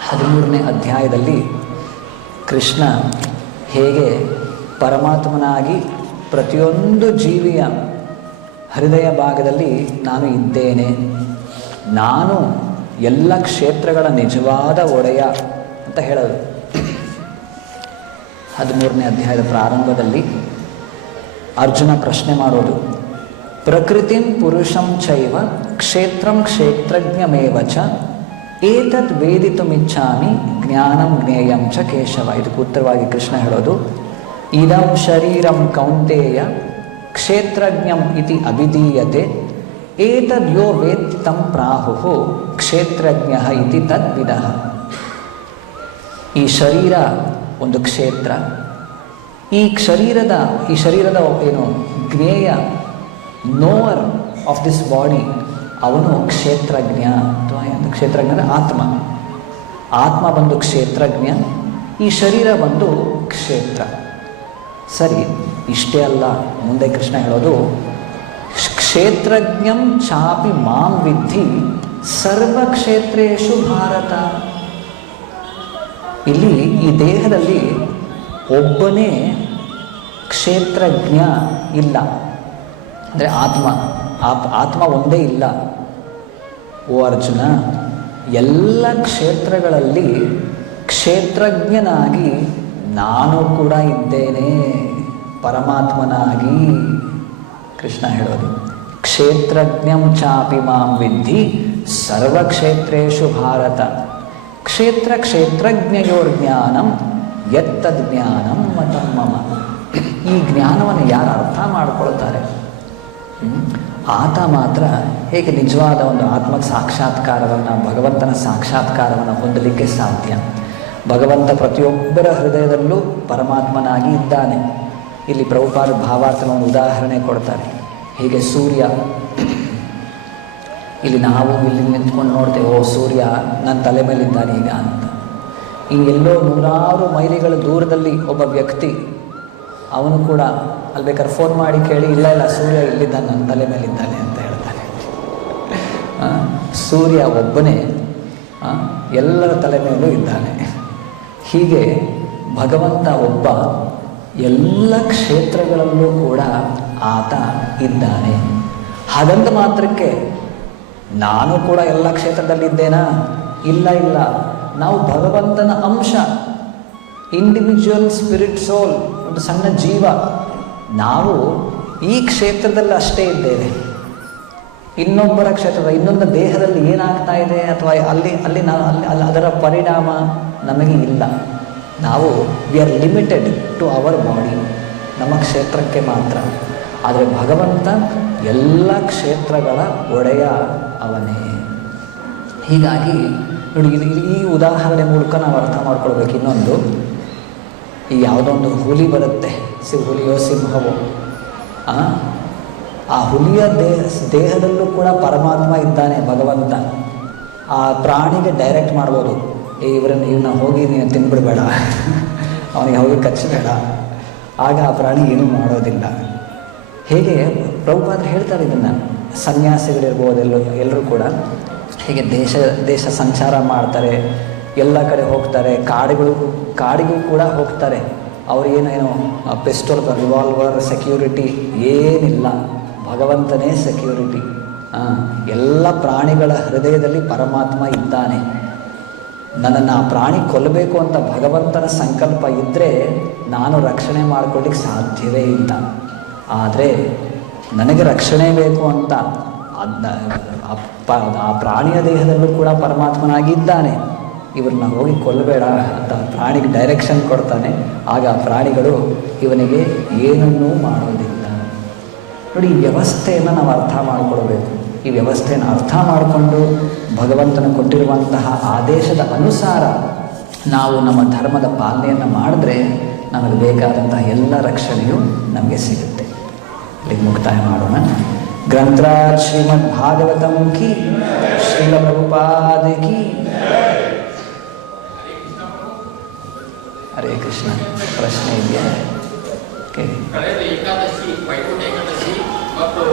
13ನೇ ಅಧ್ಯಾಯದಲ್ಲಿ ಕೃಷ್ಣ ಹೇಗೆ ಪರಮಾತ್ಮನಾಗಿ ಪ್ರತಿಯೊಂದು ಜೀವಿಯ ಹೃದಯ ಭಾಗದಲ್ಲಿ ನಾನು ಇದ್ದೇನೆ, ನಾನು ಎಲ್ಲ ಕ್ಷೇತ್ರಗಳ ನಿಜವಾದ ಒಡೆಯ ಅಂತ ಹೇಳೋದು. 13ನೇ ಅಧ್ಯಾಯದ ಪ್ರಾರಂಭದಲ್ಲಿ ಅರ್ಜುನ ಪ್ರಶ್ನೆ ಮಾಡೋದು, ಪ್ರಕೃತಿಂ ಪುರುಷಂ ಚೈವ ಕ್ಷೇತ್ರಂ ಕ್ಷೇತ್ರಜ್ಞಮೇವ ಚ ಏತದ್ ವೇದಿತುಮಿಚ್ಛಾಮಿ ಜ್ಞಾನಂ ಜ್ಞೇಯಂ ಚ ಕೇಶವ. ಇದಕ್ಕೆ ಉತ್ತರವಾಗಿ ಕೃಷ್ಣ ಹೇಳೋದು, ಇದಂ ಶರೀರಂ ಕೌಂತೇಯ ಕ್ಷೇತ್ರಜ್ಞಂ ಇತಿ ಅಭಿಧೀಯತೆ ಏತದ್ ಯೋ ವೇತ್ತಿ ತಂ ಪ್ರಾಹುಃ ಕ್ಷೇತ್ರಜ್ಞಃ ಇತಿ ತದ್ವಿದಃ. ಈ ಶರೀರ ಒಂದು ಕ್ಷೇತ್ರ. ಈ ಶರೀರದ ಏನು ಜ್ಞೇಯ, ನೋವರ್ ಆಫ್ ದಿಸ್ ಬಾಡಿ, ಅವನು ಕ್ಷೇತ್ರಜ್ಞ. ಅಥವಾ ಕ್ಷೇತ್ರಜ್ಞ ಅಂದರೆ ಆತ್ಮ ಬಂದು ಕ್ಷೇತ್ರಜ್ಞ, ಈ ಶರೀರ ಬಂದು ಕ್ಷೇತ್ರ. ಸರಿ, ಇಷ್ಟೇ ಅಲ್ಲ, ಮುಂದೆ ಕೃಷ್ಣ ಹೇಳೋದು, ಕ್ಷೇತ್ರಜ್ಞಂ ಚಾಪಿ ಮಾಂ ವಿದ್ಧಿ ಸರ್ವಕ್ಷೇತ್ರೇಷು ಭಾರತ. ಇಲ್ಲಿ ಈ ದೇಹದಲ್ಲಿ ಒಬ್ಬನೇ ಕ್ಷೇತ್ರಜ್ಞ ಇಲ್ಲ, ಅಂದರೆ ಆತ್ಮ ಒಂದೇ ಇಲ್ಲ. ಓ ಅರ್ಜುನ, ಎಲ್ಲ ಕ್ಷೇತ್ರಗಳಲ್ಲಿ ಕ್ಷೇತ್ರಜ್ಞನಾಗಿ ನಾನು ಕೂಡ ಇದ್ದೇನೆ, ಪರಮಾತ್ಮನಾಗಿ. ಕೃಷ್ಣ ಹೇಳೋದು, ಕ್ಷೇತ್ರಜ್ಞಂ ಚಾಪಿ ಮಾಂ ವಿದ್ಧಿ ಸರ್ವಕ್ಷೇತ್ರೇಷು ಭಾರತ ಕ್ಷೇತ್ರ ಕ್ಷೇತ್ರಜ್ಞಯೋರ್ ಜ್ಞಾನಂ ಯತ್ತದ್ ಜ್ಞಾನಂ ಮತಂ ಮಮ. ಈ ಜ್ಞಾನವನ್ನು ಯಾರು ಅರ್ಥ ಮಾಡ್ಕೊಳ್ತಾರೆ, ಆತ ಮಾತ್ರ ಹೇಗೆ ನಿಜವಾದ ಒಂದು ಆತ್ಮ ಸಾಕ್ಷಾತ್ಕಾರವನ್ನು, ಭಗವಂತನ ಸಾಕ್ಷಾತ್ಕಾರವನ್ನು ಹೊಂದಲಿಕ್ಕೆ ಸಾಧ್ಯ. ಭಗವಂತ ಪ್ರತಿಯೊಬ್ಬರ ಹೃದಯದಲ್ಲೂ ಪರಮಾತ್ಮನಾಗಿ ಇದ್ದಾನೆ. ಇಲ್ಲಿ ಪ್ರಭುಪಾದ ಭಾವಾರ್ಥನ ಒಂದು ಉದಾಹರಣೆ ಕೊಡ್ತಾರೆ. ಹೀಗೆ ಸೂರ್ಯ, ಇಲ್ಲಿ ನಾವು ಇಲ್ಲಿ ನಿಂತ್ಕೊಂಡು ನೋಡ್ತೇವೆ, ಓ ಸೂರ್ಯ ನನ್ನ ತಲೆ ಮೇಲಿದ್ದಾನೆ ಈಗ ಅಂತ. ಈ ಎಲ್ಲೋ ನೂರಾರು ಮೈಲಿಗಳ ದೂರದಲ್ಲಿ ಒಬ್ಬ ವ್ಯಕ್ತಿ, ಅವನು ಕೂಡ ಅಲ್ಲಿ ಬೇಕಾದ್ರೆ ಫೋನ್ ಮಾಡಿ ಕೇಳಿ, ಇಲ್ಲ ಸೂರ್ಯ ಇಲ್ಲಿದ್ದಾನೆ, ನನ್ನ ತಲೆ ಮೇಲಿದ್ದಾನೆ ಅಂತ ಹೇಳ್ತಾನೆ. ಸೂರ್ಯ ಒಬ್ಬನೇ ಎಲ್ಲರ ತಲೆ ಮೇಲೂ ಇದ್ದಾನೆ. ಹೀಗೆ ಭಗವಂತ ಒಬ್ಬ, ಎಲ್ಲ ಕ್ಷೇತ್ರಗಳಲ್ಲೂ ಕೂಡ ಆತ ಇದ್ದಾನೆ. ಹಾಗಂತ ಮಾತ್ರಕ್ಕೆ ನಾನು ಕೂಡ ಎಲ್ಲ ಕ್ಷೇತ್ರದಲ್ಲಿದ್ದೇನಾ? ಇಲ್ಲ, ನಾವು ಭಗವಂತನ ಅಂಶ, ಇಂಡಿವಿಜುವಲ್ ಸ್ಪಿರಿಟ್ ಸೋಲ್, ಒಂದು ಸಣ್ಣ ಜೀವ. ನಾವು ಈ ಕ್ಷೇತ್ರದಲ್ಲಿ ಅಷ್ಟೇ ಇದ್ದೇವೆ. ಇನ್ನೊಬ್ಬರ ಕ್ಷೇತ್ರದ, ಇನ್ನೊಂದು ದೇಹದಲ್ಲಿ ಏನಾಗ್ತಾ ಇದೆ ಅಥವಾ ಅಲ್ಲಿ ಅದರ ಪರಿಣಾಮ ನಮಗೆ ಇಲ್ಲ. ನಾವು we are limited to our body, ನಮ್ಮ ಕ್ಷೇತ್ರಕ್ಕೆ ಮಾತ್ರ. ಆದರೆ ಭಗವಂತ ಎಲ್ಲ ಕ್ಷೇತ್ರಗಳ ಒಡೆಯ ಅವನೇ. ಹೀಗಾಗಿ ನೋಡಿ, ಈ ಉದಾಹರಣೆ ಮೂಲಕ ನಾವು ಅರ್ಥ ಮಾಡ್ಕೊಳ್ಬೇಕು. ಇನ್ನೊಂದು, ಈ ಯಾವುದೋ ಒಂದು ಹುಲಿ ಬರುತ್ತೆ, ಹುಲಿಯೋ ಸಿಂಹವೋ, ಆ ಹುಲಿಯ ದೇಹದಲ್ಲೂ ಕೂಡ ಪರಮಾತ್ಮ ಇದ್ದಾನೆ ಭಗವಂತ. ಆ ಪ್ರಾಣಿಗೆ ಡೈರೆಕ್ಟ್ ಮಾಡ್ಬೋದು, ಇವನ್ನ ಹೋಗಿ ನೀನು ತಿನ್ಬಿಡ್ಬೇಡ, ಅವನಿಗೆ ಹೋಗಿ ಕಚ್ಚಬೇಡ, ಆಗ ಆ ಪ್ರಾಣಿ ಏನೂ ಮಾಡೋದಿಲ್ಲ. ಹೇಗೆ ಪ್ರಭುಪಾದರು ಹೇಳ್ತಾರೆ ಇದನ್ನು, ಸನ್ಯಾಸಿಗಳಿರ್ಬೋದು, ಎಲ್ಲರೂ ಕೂಡ ಹೀಗೆ ದೇಶ ಸಂಚಾರ ಮಾಡ್ತಾರೆ, ಎಲ್ಲ ಕಡೆ ಹೋಗ್ತಾರೆ, ಕಾಡಿಗೂ ಕೂಡ ಹೋಗ್ತಾರೆ. ಅವ್ರಿಗೇನೇನೋ ಪಿಸ್ಟೋಲ್, ರಿವಾಲ್ವರ್, ಸೆಕ್ಯೂರಿಟಿ ಏನಿಲ್ಲ, ಭಗವಂತನೇ ಸೆಕ್ಯೂರಿಟಿ. ಎಲ್ಲ ಪ್ರಾಣಿಗಳ ಹೃದಯದಲ್ಲಿ ಪರಮಾತ್ಮ ಇದ್ದಾನೆ. ನನ್ನನ್ನು ಆ ಪ್ರಾಣಿ ಕೊಲ್ಲಬೇಕು ಅಂತ ಭಗವಂತನ ಸಂಕಲ್ಪ ಇದ್ದರೆ ನಾನು ರಕ್ಷಣೆ ಮಾಡ್ಕೊಳ್ಳಿಕ್ಕೆ ಸಾಧ್ಯವೇ ಇಲ್ಲ. ಆದರೆ ನನಗೆ ರಕ್ಷಣೆ ಬೇಕು ಅಂತ ಆ ಪ್ರಾಣಿಯ ದೇಹದಲ್ಲೂ ಕೂಡ ಪರಮಾತ್ಮನಾಗಿದ್ದಾನೆ. ಇವ್ರನ್ನ ಹೋಗಿ ಕೊಲ್ಲಬೇಡ ಅಂತ ಪ್ರಾಣಿಗೆ ಡೈರೆಕ್ಷನ್ ಕೊಡ್ತಾನೆ. ಆಗ ಆ ಪ್ರಾಣಿಗಳು ಇವನಿಗೆ ಏನನ್ನೂ ಮಾಡೋದಿಲ್ಲ. ನೋಡಿ, ಈ ವ್ಯವಸ್ಥೆಯನ್ನು ನಾವು ಅರ್ಥ ಮಾಡಿಕೊಳ್ಬೇಕು. ಈ ವ್ಯವಸ್ಥೆಯನ್ನು ಅರ್ಥ ಮಾಡಿಕೊಂಡು ಭಗವಂತನು ಕೊಟ್ಟಿರುವಂತಹ ಆದೇಶದ ಅನುಸಾರ ನಾವು ನಮ್ಮ ಧರ್ಮದ ಪಾಲನೆಯನ್ನು ಮಾಡಿದ್ರೆ ನಮಗೆ ಬೇಕಾದಂತಹ ಎಲ್ಲ ರಕ್ಷಣೆಯು ನಮಗೆ ಸಿಗುತ್ತೆ. ಇಲ್ಲಿಗೆ ಮುಕ್ತಾಯ ಮಾಡೋಣ. ಗ್ರಂಥರಾಜ್ ಶ್ರೀಮದ್ ಭಾಗವತಂ ಕಿ, ಶ್ರೀಲ ಪ್ರಭುಪಾದ ಕಿ. ಹರೇ ಕೃಷ್ಣ. ಪ್ರಶ್ನೆ ಇದೆಯಾ? ಕಳೆದ ಏಕಾದಶಿ, ವೈಕುಂಠ ಏಕಾದಶಿ ಮತ್ತು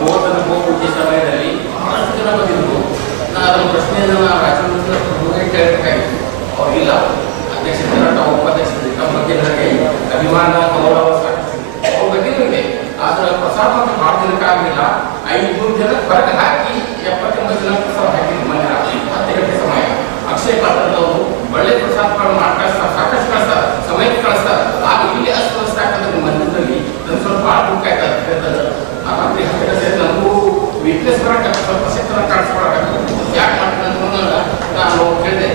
ಗೋವರ್ಧನ ಗೋಪೂಜೆ ಸಮಯದಲ್ಲಿ ಬಹಳಷ್ಟು ಜನ ಬಂದಿದ್ರು. ನಾನು ಅದರ ಪ್ರಶ್ನೆಯನ್ನು ರಾಜಮಂತ್ರಿ ಪ್ರಭುಗೆ ಕೇಳಬೇಕಾಗಿತ್ತು. ಅವರಿಲ್ಲ, ಅಧ್ಯಕ್ಷರ ಉಪಾಧ್ಯಕ್ಷರು ತಮ್ಮ ಬಗ್ಗೆ ನನಗೆ ಅಭಿಮಾನ ಗೌರವ ಸಾಕಿಸಿದೆ. ಅವ್ರ ಬಗ್ಗೆನೂ ಇದೆ. ಆದರೆ ಪ್ರಸಾದ ಮಾತ್ರ ಭಾಳ ಜನಕ್ಕೆ ಆಗಲಿಲ್ಲ. 500 ಜನ ಹೊರಗೆ ಹಾಕಿ 78 ಜನ ಪ್ರಸಾದ ಹಾಕಿದ್ರು. ಮನೆ ರಾತ್ರಿ 10 ಗಂಟೆ ಸಮಯ ಅಕ್ಷಯ ಪಾತ್ರದವರು ಒಳ್ಳೆ ಪ್ರಸಾದಗಳನ್ನು ಮಾಡ್ಕಳಿಸ್ತಾರೆ, ಸಾಕಷ್ಟು ಕಳಿಸ್ತಾರೆ, ಸಮಯಕ್ಕೆ ಕಳಿಸ್ತಾರೆ. ಆಗ ಇಲ್ಲಿ ಅಸ್ತವ್ಯಸ್ತ ಆಗ್ತದೆ ಮಂದಿರದಲ್ಲಿ. ನನ್ನ ಸ್ವಲ್ಪ ದುಃಖ ಆಯ್ತದೆ. ಆ ರಾತ್ರಿ 10 ಗಂಟೆ ನನಗೂ ವೀಕ್ನೆಸ್ ಬರೋಕೆ ಸ್ವಲ್ಪ ಶಕ್ತನ ಕಾಣಿಸ್ಕೊಳಕ್ಕೆ ಯಾಕೆ ಮಾಡ್ತೀನಿ ಅಂತ ನಾನು ಕೇಳಿದೆ.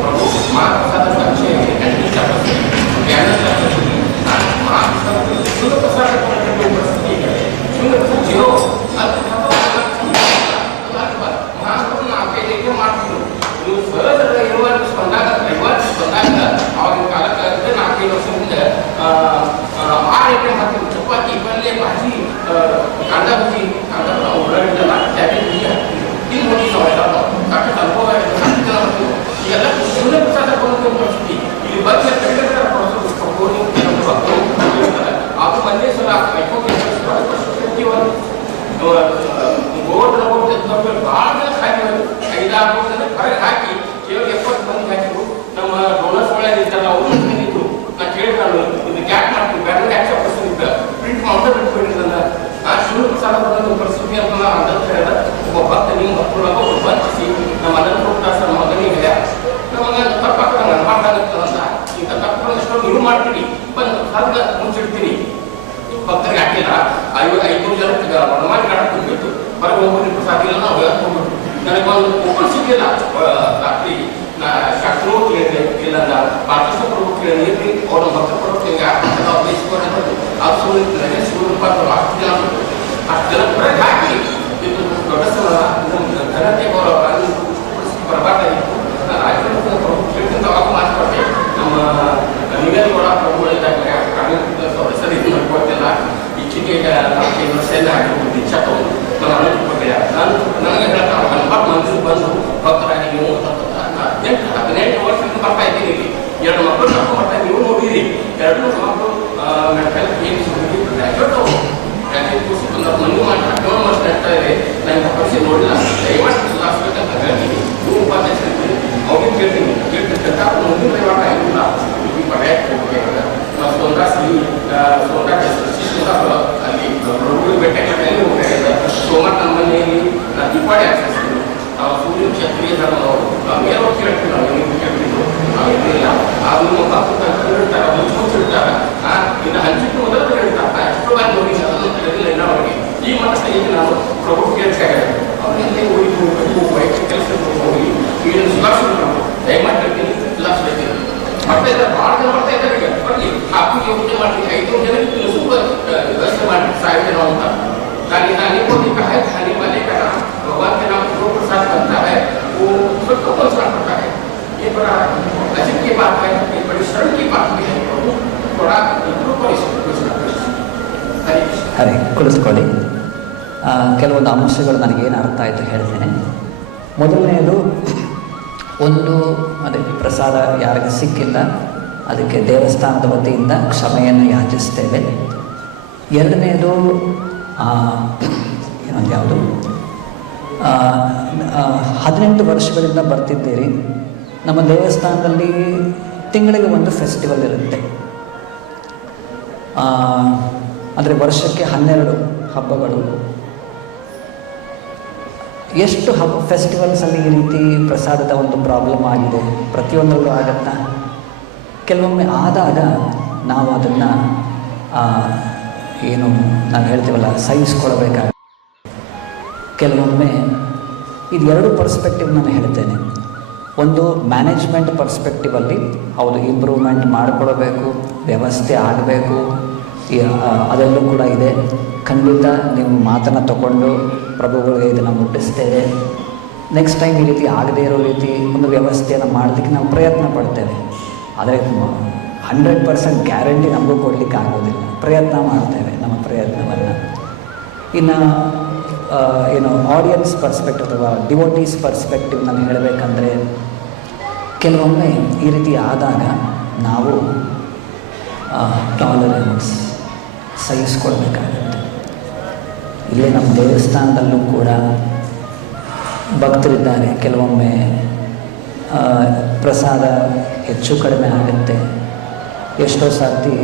ಪ್ರಭು ಮಹಾಪ್ರಸಾದ ಅಕ್ಷಯ ಶುದ್ಧ ಪ್ರಸಾದ ಪರಿಸ್ಥಿತಿ ಈಗ ಶುದ್ಧ ಪ್ರಸಾದ ಜೀರೋ ಮಹಾಪ್ರಭು 4-5 ಮಾಡ್ತಿದ್ರು. ನೀವು ಸಹಜ ರಿವಾರ್ಡ್ಸ್ ಬಂದಾಗ ಆವಾಗಿನ ಕಾಲಕ್ಕೆ 4-5 ವರ್ಷ ಮುಂದೆ 6 ಐಟಮ್ ಹಾಕ್ತಿದ್ರು. ಚಪಾತಿ, ಪಲ್ಯ, ಭಾಜಿ, ಕಾಂದ ಬಜ್ಜಿ, ಉಳ್ಳಾಗಡ್ಡೆಲ್ಲ ಜಾತಿ ಬಜ್ಜಿ ಹಾಕ್ತಿದ್ರು. ಇಲ್ಲಿ ನೋಡಿ ನಾವೆಲ್ಲ ಸಾಕಷ್ಟು ಅನುಭವ ಈಗೆಲ್ಲ ಶೂನ್ಯ ಪ್ರಸಾದ ಬಂದ ಪರಿಸ್ಥಿತಿ. ಇಲ್ಲಿ ಬಗ್ಗೆ ಕಡಿಮೆ ಅದು ಒಂದೇ ಸಲ ಗೋವರ್ಧನ ಭಾಳ ಜನ ಸಾಕಿದ್ರು. 5-6 ಜನ ಹೊರಗೆ ಹಾಕಿ ಕೇವಲ 70 ಮಂದಿ ಹಾಕಿದ್ರು. ನಮ್ಮ ಬೋನಸ್ ಒಳಗೆ ಇರ್ತಾರಲ್ಲ ಅವ್ರು ಇದ್ರು. ನಾನು ಕೇಳಿದ್ರೆ ನಾನು ಇದು ಕ್ಯಾಕ್ ಮಾಡ್ತೀನಿ, ಬೇರೆ ಯಾಕೆ ಪರಿಸ್ಥಿತಿ ಪ್ರಿಂಟ್ ಮಾಡ್ತಾ ಬಿಟ್ಬಿಟ್ಟಿದ್ದಲ್ಲ. ಆ ಶೂನ್ಯ ಪ್ರಸಾದ ಬಂದ ಪರಿಸ್ಥಿತಿ ಅಂತ ಅಂತ ಹೇಳಿದ ಒಬ್ಬ ಭಕ್ತ ನಿಮ್ಮ ಮಕ್ಕಳೊಳಗೆ ಒಬ್ಬರು ಬಂಧಿಸಿ ನಮ್ಮ ಅನಂತ ಪ್ರಕಾಶ ಮಗನಿಗೆ ನಮ್ಮ ಮಗ ತಪ್ಪಾಗ್ತದೆ, ನಾನು ಮಾಡ್ದಾಗತ್ತದಂತ ಇಂಥ ತಪ್ಪು ಎಷ್ಟೋ ನೀವು ಮಾಡ್ತೀರಿ, ಬಂದು ಹರ್ಗ ಮುಂಚಿಡ್ತೀನಿ. ಭಕ್ತರಿಗೆ ಹಾಕಿಲ್ಲ. 500 ಜನ ವನಮಾನ ಕಾಡ ತುಂಬಿತ್ತು. ಹೊರಗೆ ಹೋಗ್ಬಿಟ್ಟು ಪ್ರಸಾದ ಇಲ್ಲ, ನಾವು ಹೋಗ್ಬಿಟ್ಟು ನನಗೆ ಒಂದು ಕೂಪನ್ ಸಿಗಲಿಲ್ಲ. ರಾತ್ರಿ ಶಾಸ್ತ್ರೂ ಕೇಳಿದೆ, ಇಲ್ಲ ಪಾಠಸ್ಥ ಪ್ರಭು ಕೇಳಿದ್ರಿ, ಅವ್ರ ಭಕ್ತ ಪ್ರಭು ಉದ್ದೇಶಿಸ್ಕೊಂಡು ಅದು ಸುಮ್ಮನೆ ₹100 ಅಷ್ಟು ಜನ ಅಷ್ಟು ಜನ ಹೊರಗೆ ಹಾಕಿ ಇದು ದೊಡ್ಡ ಸಲ ಘನತೆ ಗೌರವ ಬರಬಾರ್ದಾಗಿತ್ತು. ನಾನು ರಾಜ್ಯದ ಪ್ರಭು ಕೇಳ್ತೀನಿ ಅವಾಗ ಮಾತಾಡ್ದೆ. ನಮ್ಮ ನಿವೇದಗೌಡ ಪ್ರಭುಗಳಿದ್ದಾಗಲೇ ಸರಿ ಇದು ಮಾಡ್ಕೊಳ್ತಿಲ್ಲ. ಈಚೆಗೆ 4-5 ವರ್ಷ ಎಲ್ಲ ಆಗಿರ್ಬೋದು ಇಚ್ಛಾ ತಗೊಂಡು ನಾನು ಅನುಕೂಲ ನನಗೆ ಹೇಳ್ತಾರೆ. ನನ್ನ ಮಕ್ಕಳು ಮಂದಿರ ಬಂದು ಭಕ್ತರಾಗಿ ನೀವು 18 ವರ್ಷದಿಂದ ಬರ್ತಾ ಇದ್ದೀನಿ. ಇಲ್ಲಿ 2 ಮಕ್ಕಳು ಕರ್ಕೊಂಡು ಬರ್ತಾ ನೀವು ನೋಡಿರಿ. 2 ಮಕ್ಕಳು ಮನವಿ ಮಾಡಿ 17 ವರ್ಷ ನಡ್ತಾ ಇದೆ. ನನಗೆ ಪರಿಸ್ಥಿತಿ ನೋಡಿಲ್ಲ. ದಯಮಾಡಿ ಸುಧಾರಿಸ್ಬೇಕಂತ ಹೇಳ್ತೀನಿ. ನೀವು ಉಪಾಧ್ಯಕ್ಷರಿಗೆ ಅವ್ರಿಗೆ ಕೇಳ್ತೀನಿ. ಕೇಳ್ತಿರ್ತಂತ ಮುಂದಿನ ಇವಾಗ ಆಗಿಲ್ಲ ಈ ಪರ್ಯಾಯ ಹೋಗ್ಬೇಕಾದ್ರೆ ನಾವು ಅಲ್ಲಿ ಬೆಟ್ಟಗಳಲ್ಲಿ ಹೋಗ್ಬೇಕಾಗಿದೆ. ಸೋಮವಾರ ನಮ್ಮ ಮನೆಯಲ್ಲಿ ನಾನು ದೀಪಾವಳಿ ಆಚರಿಸ್ತೀನಿ. ನಾವು ಸೂರ್ಯ ಕ್ಷತ್ರಿಯ ಧರ್ಮದವರು ನಾವು ಏನೋ ಕೇಳ್ತೀವಿ. ನಾವು ಏನು ಕೇಳ್ತಿದ್ರು ನಾವು ಇರಲಿಲ್ಲ. ಆಗ ನಿಮ್ಮ ಮಕ್ಕಳು ಹೇಳ್ತಾರೆ, ಮುಚ್ಚಿಡ್ತಾರೆ. ಇನ್ನು ಹಂಚಿಟ್ಟು ಮೊದಲು ಹೇಳ್ತಾರೆ ಎಷ್ಟೋ ಬಾರಿ ನೋಡಿ ಅದನ್ನು ತಿಳಿದಿಲ್ಲ ಇಲ್ಲ ಅವರಿಗೆ. ಈ ಮನಸ್ಸಿಗೆ ನಾನು ಪ್ರಭು ಕೇಳ್ತಾರೆ ಅವ್ರಿಗೆ ಹೋಗಿ ವೈಯಕ್ತಿಕ ಕೆಲಸಕ್ಕೆ ಹೋಗಿ ಇದನ್ನು ಸುಧಾರಿಸಿದ್ರು. ದಯಮಾಡಿ ಹೇಳ್ತೀನಿ, ಸುಧಾರಿಸ್ಬೇಕು. ಮಾಡ್ತಾ ಇದ್ದಾರೆ, ಭಾಳ ಜನ ಮಾಡ್ತಾ ಇದ್ದಾರೆ. ಈಗ ಬರಲಿ ಹಾಕಿ ಯೋಚನೆ ಮಾಡ್ತೀನಿ. 500 ಜನಕ್ಕೆ ತಿಳಿಸು ವ್ಯವಸ್ಥೆ ಮಾಡಿ ಸಾಯ್ತೇನೋ ಅಂತ. ನಾನು कोई कहा है खाने वाले का नाम भगवान के नाम गुरु प्रसाद बनता है, वो सबको प्रोत्साहन करता है। ये बड़ा अजीब की बात है, ये बड़ी शर्म की बात भी है। थोड़ा ಹರೇ ಕುಳಿತುಕೊಳ್ಳಿ. ಕೆಲವೊಂದು ಅಂಶಗಳು ನನಗೇನು ಅರ್ಥ ಆಯಿತು ಹೇಳ್ತೇನೆ. ಮೊದಲನೆಯದು, ಒಂದು ಅದೇ ಪ್ರಸಾದ ಯಾರಿಗೆ ಸಿಕ್ಕಿಲ್ಲ ಅದಕ್ಕೆ ದೇವಸ್ಥಾನದ ವತಿಯಿಂದ ಕ್ಷಮೆಯನ್ನು ಯಾಚಿಸ್ತೇವೆ. ಎರಡನೆಯದು ಇನ್ನೊಂದು ಯಾವುದು, 18 ವರ್ಷಗಳಿಂದ ಬರ್ತಿದ್ದೀರಿ. ನಮ್ಮ ದೇವಸ್ಥಾನದಲ್ಲಿ ತಿಂಗಳಿಗೆ ಒಂದು ಫೆಸ್ಟಿವಲ್ ಇರುತ್ತೆ. ಅಂದರೆ ವರ್ಷಕ್ಕೆ 12 ಹಬ್ಬಗಳು. ಎಷ್ಟು ಫೆಸ್ಟಿವಲ್ಸಲ್ಲಿ ಈ ರೀತಿ ಪ್ರಸಾದದ ಒಂದು ಪ್ರಾಬ್ಲಮ್ ಆಗಿದೆ, ಪ್ರತಿಯೊಂದರಲ್ಲೂ ಆಗತ್ತಾ? ಕೆಲವೊಮ್ಮೆ ಆದಾಗ ನಾವು ಅದನ್ನು ಏನು ನಾವು ಹೇಳ್ತೀವಲ್ಲ ಸಹಿಸ್ಕೊಳ್ಬೇಕಾಗುತ್ತೆ. ಕೆಲವೊಮ್ಮೆ ಇದು 2 ಪರ್ಸ್ಪೆಕ್ಟಿವ್ ನಾನು ಹೇಳ್ತೇನೆ. ಒಂದು ಮ್ಯಾನೇಜ್ಮೆಂಟ್ ಪರ್ಸ್ಪೆಕ್ಟಿವಲ್ಲಿ ಹೌದು ಇಂಪ್ರೂವ್ಮೆಂಟ್ ಮಾಡಿಕೊಳ್ಬೇಕು, ವ್ಯವಸ್ಥೆ ಆಗಬೇಕು, ಅದೆಲ್ಲೂ ಕೂಡ ಇದೆ. ಖಂಡಿತ ನೀವು ಮಾತನ್ನು ತಗೊಂಡು ಪ್ರಭುಗಳಿಗೆ ಇದನ್ನು ಮುಟ್ಟಿಸ್ತೇವೆ. ನೆಕ್ಸ್ಟ್ ಟೈಮ್ ಈ ರೀತಿ ಆಗದೇ ಇರೋ ರೀತಿ ಒಂದು ವ್ಯವಸ್ಥೆಯನ್ನು ಮಾಡಲಿಕ್ಕೆ ನಾವು ಪ್ರಯತ್ನ ಪಡ್ತೇವೆ. ಆದರೆ 100% ಗ್ಯಾರಂಟಿ ನಮಗೂ ಕೊಡಲಿಕ್ಕೆ ಆಗೋದಿಲ್ಲ. ಪ್ರಯತ್ನ ಮಾಡ್ತೇವೆ ನಮ್ಮ ಪ್ರಯತ್ನವನ್ನು. ಇನ್ನು ಆಡಿಯನ್ಸ್ ಪರ್ಸ್ಪೆಕ್ಟಿವ್ ಅಥವಾ ಡಿವೋಟೀಸ್ ಪರ್ಸ್ಪೆಕ್ಟಿವ್ನಲ್ಲಿ ಹೇಳಬೇಕಂದ್ರೆ, ಕೆಲವೊಮ್ಮೆ ಈ ರೀತಿ ಆದಾಗ ನಾವು ಟಾಲರೆನ್ಸ್ ಸಹಿಸ್ಕೊಳ್ಬೇಕಾಗತ್ತೆ. ಇಲ್ಲೇ ನಮ್ಮ ದೇವಸ್ಥಾನದಲ್ಲೂ ಕೂಡ ಭಕ್ತರಿದ್ದಾರೆ. ಕೆಲವೊಮ್ಮೆ ಪ್ರಸಾದ ಹೆಚ್ಚು ಕಡಿಮೆ ಆಗುತ್ತೆ. ಎಷ್ಟೋ ಸರ್ತಿ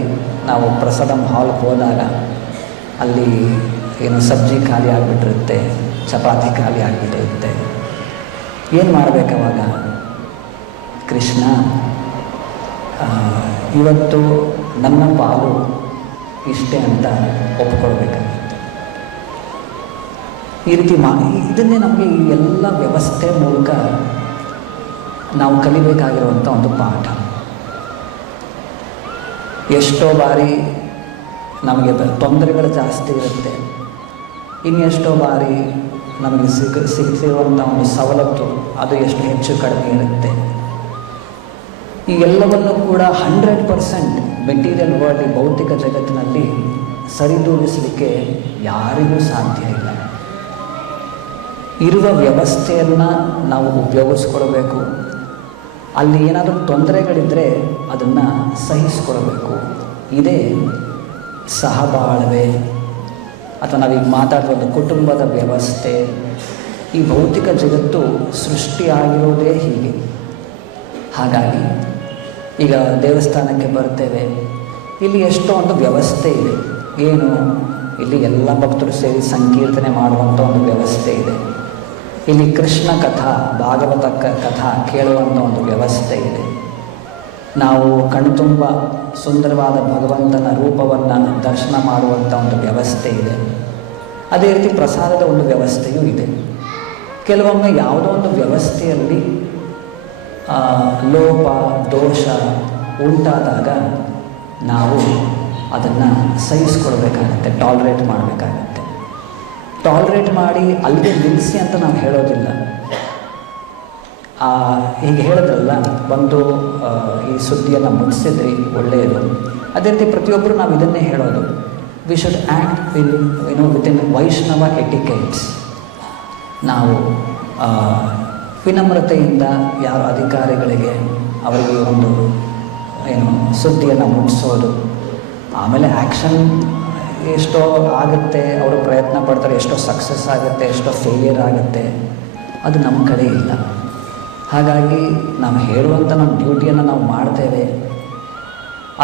ನಾವು ಪ್ರಸಾದಂ ಹಾಲ್ಗೆ ಹೋದಾಗ ಅಲ್ಲಿ ಸಬ್ಜಿ ಖಾಲಿ ಆಗಿಬಿಟ್ಟಿರುತ್ತೆ, ಚಪಾತಿ ಖಾಲಿ ಆಗಿಬಿಟ್ಟಿರುತ್ತೆ. ಏನು ಮಾಡಬೇಕವಾಗ? ಕೃಷ್ಣ, ಇವತ್ತು ನನ್ನ ಪಾಲು ಇಷ್ಟೇ ಅಂತ ಒಪ್ಕೊಳ್ಬೇಕಾಗುತ್ತೆ. ಈ ರೀತಿ ಇದನ್ನೇ ನಮಗೆ ಈ ಎಲ್ಲ ವ್ಯವಸ್ಥೆ ಮೂಲಕ ನಾವು ಕಲಿಬೇಕಾಗಿರುವಂಥ ಒಂದು ಪಾಠ. ಎಷ್ಟೋ ಬಾರಿ ನಮಗೆ ತೊಂದರೆಗಳು ಜಾಸ್ತಿ ಇರುತ್ತೆ, ಇನ್ನೆಷ್ಟೋ ಬಾರಿ ನಮಗೆ ಸಿಗ್ತಿರುವಂಥ ಒಂದು ಸವಲತ್ತು ಅದು ಎಷ್ಟು ಹೆಚ್ಚು ಕಡಿಮೆ ಇರುತ್ತೆ. ಈ ಎಲ್ಲವನ್ನು ಕೂಡ 100% ಮೆಟೀರಿಯಲ್ ವರ್ಲ್ಡ್, ಈ ಭೌತಿಕ ಜಗತ್ತಿನಲ್ಲಿ ಸರಿದೂಗಿಸಲಿಕ್ಕೆ ಯಾರಿಗೂ ಸಾಧ್ಯ ಇಲ್ಲ. ಇರುವ ವ್ಯವಸ್ಥೆಯನ್ನು ನಾವು ಉಪಯೋಗಿಸ್ಕೊಳ್ಬೇಕು. ಅಲ್ಲಿ ಏನಾದರೂ ತೊಂದರೆಗಳಿದ್ದರೆ ಅದನ್ನು ಸಹಿಸ್ಕೊಳ್ಬೇಕು. ಇದೇ ಸಹಬಾಳ್ವೆ, ಅಥವಾ ನಾವೀಗ ಮಾತಾಡುವ ಒಂದು ಕುಟುಂಬದ ವ್ಯವಸ್ಥೆ. ಈ ಭೌತಿಕ ಜಗತ್ತು ಸೃಷ್ಟಿಯಾಗಿರೋದೇ ಹೀಗೆ. ಹಾಗಾಗಿ ಈಗ ದೇವಸ್ಥಾನಕ್ಕೆ ಬರ್ತೇವೆ, ಇಲ್ಲಿ ಎಷ್ಟೋ ಒಂದು ವ್ಯವಸ್ಥೆ ಇದೆ. ಏನು? ಇಲ್ಲಿ ಎಲ್ಲ ಭಕ್ತರು ಸೇರಿ ಸಂಕೀರ್ತನೆ ಮಾಡುವಂಥ ಒಂದು ವ್ಯವಸ್ಥೆ ಇದೆ. ಇಲ್ಲಿ ಕೃಷ್ಣ ಕಥಾ, ಭಾಗವತ ಕಥಾ ಕೇಳುವಂಥ ಒಂದು ವ್ಯವಸ್ಥೆ ಇದೆ. ನಾವು ಕಣ್ತುಂಬ ಸುಂದರವಾದ ಭಗವಂತನ ರೂಪವನ್ನು ದರ್ಶನ ಮಾಡುವಂಥ ಒಂದು ವ್ಯವಸ್ಥೆ ಇದೆ. ಅದೇ ರೀತಿ ಪ್ರಸಾದದ ಒಂದು ವ್ಯವಸ್ಥೆಯೂ ಇದೆ. ಕೆಲವೊಮ್ಮೆ ಯಾವುದೋ ಒಂದು ವ್ಯವಸ್ಥೆಯಲ್ಲಿ ಲೋಪ ದೋಷ ಉಂಟಾದಾಗ ನಾವು ಅದನ್ನು ಸಹಿಸ್ಕೊಳ್ಬೇಕಾಗತ್ತೆ, ಟಾಲ್ರೇಟ್ ಮಾಡಬೇಕಾಗತ್ತೆ. ಟಾಲ್ರೇಟ್ ಮಾಡಿ ಅಲ್ಲಿಗೆ ನಿಲ್ಲಿಸಿ ಅಂತ ನಾವು ಹೇಳೋದಿಲ್ಲ. ಹೀಗೆ ಹೇಳಿದ್ರಲ್ಲ, ಬಂದು ಈ ಸುದ್ದಿಯನ್ನು ಮುಗಿಸಿದ್ರಿ, ಒಳ್ಳೆಯದು. ಅದೇ ರೀತಿ ಪ್ರತಿಯೊಬ್ಬರು ನಾವು ಇದನ್ನೇ ಹೇಳೋದು, ವಿ ಶುಡ್ ಆ್ಯಕ್ಟ್ ವಿತಿನ್ ವೈಷ್ಣವ ಎಟಿಕೇಟ್ಸ್. ನಾವು ವಿನಮ್ರತೆಯಿಂದ ಯಾರು ಅಧಿಕಾರಿಗಳಿಗೆ ಅವರಿಗೆ ಒಂದು ಸುದ್ದಿಯನ್ನು ಮುಟ್ಟಿಸೋದು. ಆಮೇಲೆ ಆ್ಯಕ್ಷನ್ ಎಷ್ಟೋ ಆಗುತ್ತೆ, ಅವರು ಪ್ರಯತ್ನ ಪಡ್ತಾರೆ, ಎಷ್ಟೋ ಸಕ್ಸಸ್ ಆಗುತ್ತೆ, ಎಷ್ಟೋ ಫೇಲಿಯರ್ ಆಗುತ್ತೆ, ಅದು ನಮ್ಮ ಕಡೆ ಇಲ್ಲ. ಹಾಗಾಗಿ ನಾವು ಹೇಳುವಂಥ ನಮ್ಮ ಡ್ಯೂಟಿಯನ್ನು ನಾವು ಮಾಡ್ತೇವೆ.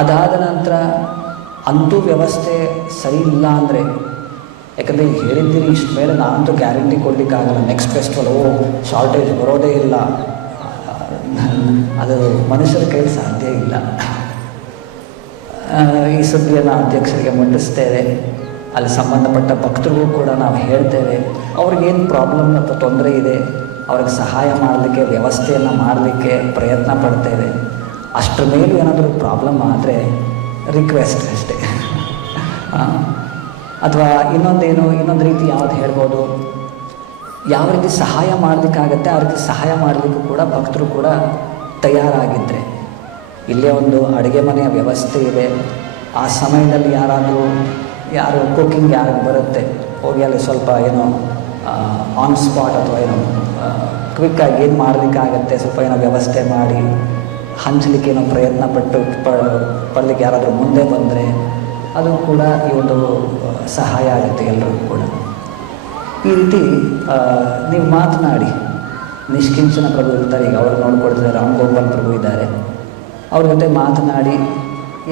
ಅದಾದ ನಂತರ ಅಂತೂ ವ್ಯವಸ್ಥೆ ಸರಿ ಇಲ್ಲ ಅಂದರೆ, ಯಾಕಂದರೆ ಈಗ ಹೇಳಿದ್ದೀರಿ ಇಷ್ಟು ಮೇಲೆ ನಾನಂತೂ ಗ್ಯಾರಂಟಿ ಕೊಡಲಿಕ್ಕಾಗಲ್ಲ, ನೆಕ್ಸ್ಟ್ ಫೆಸ್ಟಿವಲ್ ಶಾರ್ಟೇಜ್ ಬರೋದೇ ಇಲ್ಲ, ಅದು ಮನುಷ್ಯರ ಕೈಲಿ ಸಾಧ್ಯ ಇಲ್ಲ. ಈ ಸುದ್ದಿಯನ್ನು ಅಧ್ಯಕ್ಷರಿಗೆ ಮುಟ್ಟಿಸ್ತೇವೆ. ಅಲ್ಲಿ ಸಂಬಂಧಪಟ್ಟ ಭಕ್ತರಿಗೂ ಕೂಡ ನಾವು ಹೇಳ್ತೇವೆ, ಅವ್ರಿಗೇನು ಪ್ರಾಬ್ಲಮ್ ಅಥವಾ ತೊಂದರೆ ಇದೆ ಅವ್ರಿಗೆ ಸಹಾಯ ಮಾಡಲಿಕ್ಕೆ, ವ್ಯವಸ್ಥೆಯನ್ನು ಮಾಡಲಿಕ್ಕೆ ಪ್ರಯತ್ನ ಪಡ್ತೇವೆ. ಅಷ್ಟರ ಮೇಲೂ ಏನಾದರೂ ಪ್ರಾಬ್ಲಮ್ ಆದರೆ ರಿಕ್ವೆಸ್ಟ್ ಅಷ್ಟೇ. ಅಥವಾ ಇನ್ನೊಂದು ರೀತಿ ಯಾವ್ದು ಹೇಳ್ಬೋದು, ಯಾವ ರೀತಿ ಸಹಾಯ ಮಾಡಲಿಕ್ಕಾಗತ್ತೆ ಆ ರೀತಿ ಸಹಾಯ ಮಾಡಲಿಕ್ಕೂ ಕೂಡ ಭಕ್ತರು ಕೂಡ ತಯಾರಾಗಿದ್ದರೆ. ಇಲ್ಲೇ ಒಂದು ಅಡುಗೆ ಮನೆಯ ವ್ಯವಸ್ಥೆ ಇದೆ, ಆ ಸಮಯದಲ್ಲಿ ಯಾರು ಕುಕ್ಕಿಂಗ್ ಯಾರಿಗೆ ಬರುತ್ತೆ ಹೋಗಿ ಅಲ್ಲಿ ಸ್ವಲ್ಪ ಆನ್ ಸ್ಪಾಟ್ ಅಥವಾ ಕ್ವಿಕ್ಕಾಗಿ ಏನು ಮಾಡಲಿಕ್ಕಾಗತ್ತೆ ಸ್ವಲ್ಪ ವ್ಯವಸ್ಥೆ ಮಾಡಿ ಹಂಚಲಿಕ್ಕೆ ಪ್ರಯತ್ನ ಪಡಲಿಕ್ಕೆ ಯಾರಾದರೂ ಮುಂದೆ ಬಂದರೆ ಅದು ಕೂಡ ಈ ಒಂದು ಸಹಾಯ ಆಗುತ್ತೆ ಎಲ್ಲರಿಗೂ ಕೂಡ. ಈ ರೀತಿ ನೀವು ಮಾತನಾಡಿ. ನಿಷ್ಕಿಂಚನ ಪ್ರಭು ಇರ್ತಾರೆ, ಈಗ ಅವರು ನೋಡ್ಕೊಳ್ತಿದ್ದಾರೆ, ರಾಮ್ ಗೋಪಾಲ್ ಪ್ರಭು ಇದ್ದಾರೆ, ಅವ್ರ ಜೊತೆ ಮಾತನಾಡಿ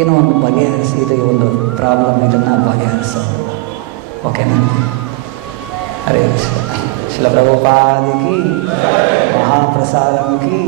ಏನೋ ಒಂದು ಬಗೆಹರಿಸಿ, ಇದು ಒಂದು ಪ್ರಾಬ್ಲಮ್, ಇದನ್ನು ಬಗೆಹರಿಸೋದು. ಓಕೆನಾ? ಹರೇ ಕೃಷ್ಣ. ಶಿಲ ಪ್ರಭುಪಾದ ಕಿ, ಮಹಾಪ್ರಸಾದಂ ಕಿ.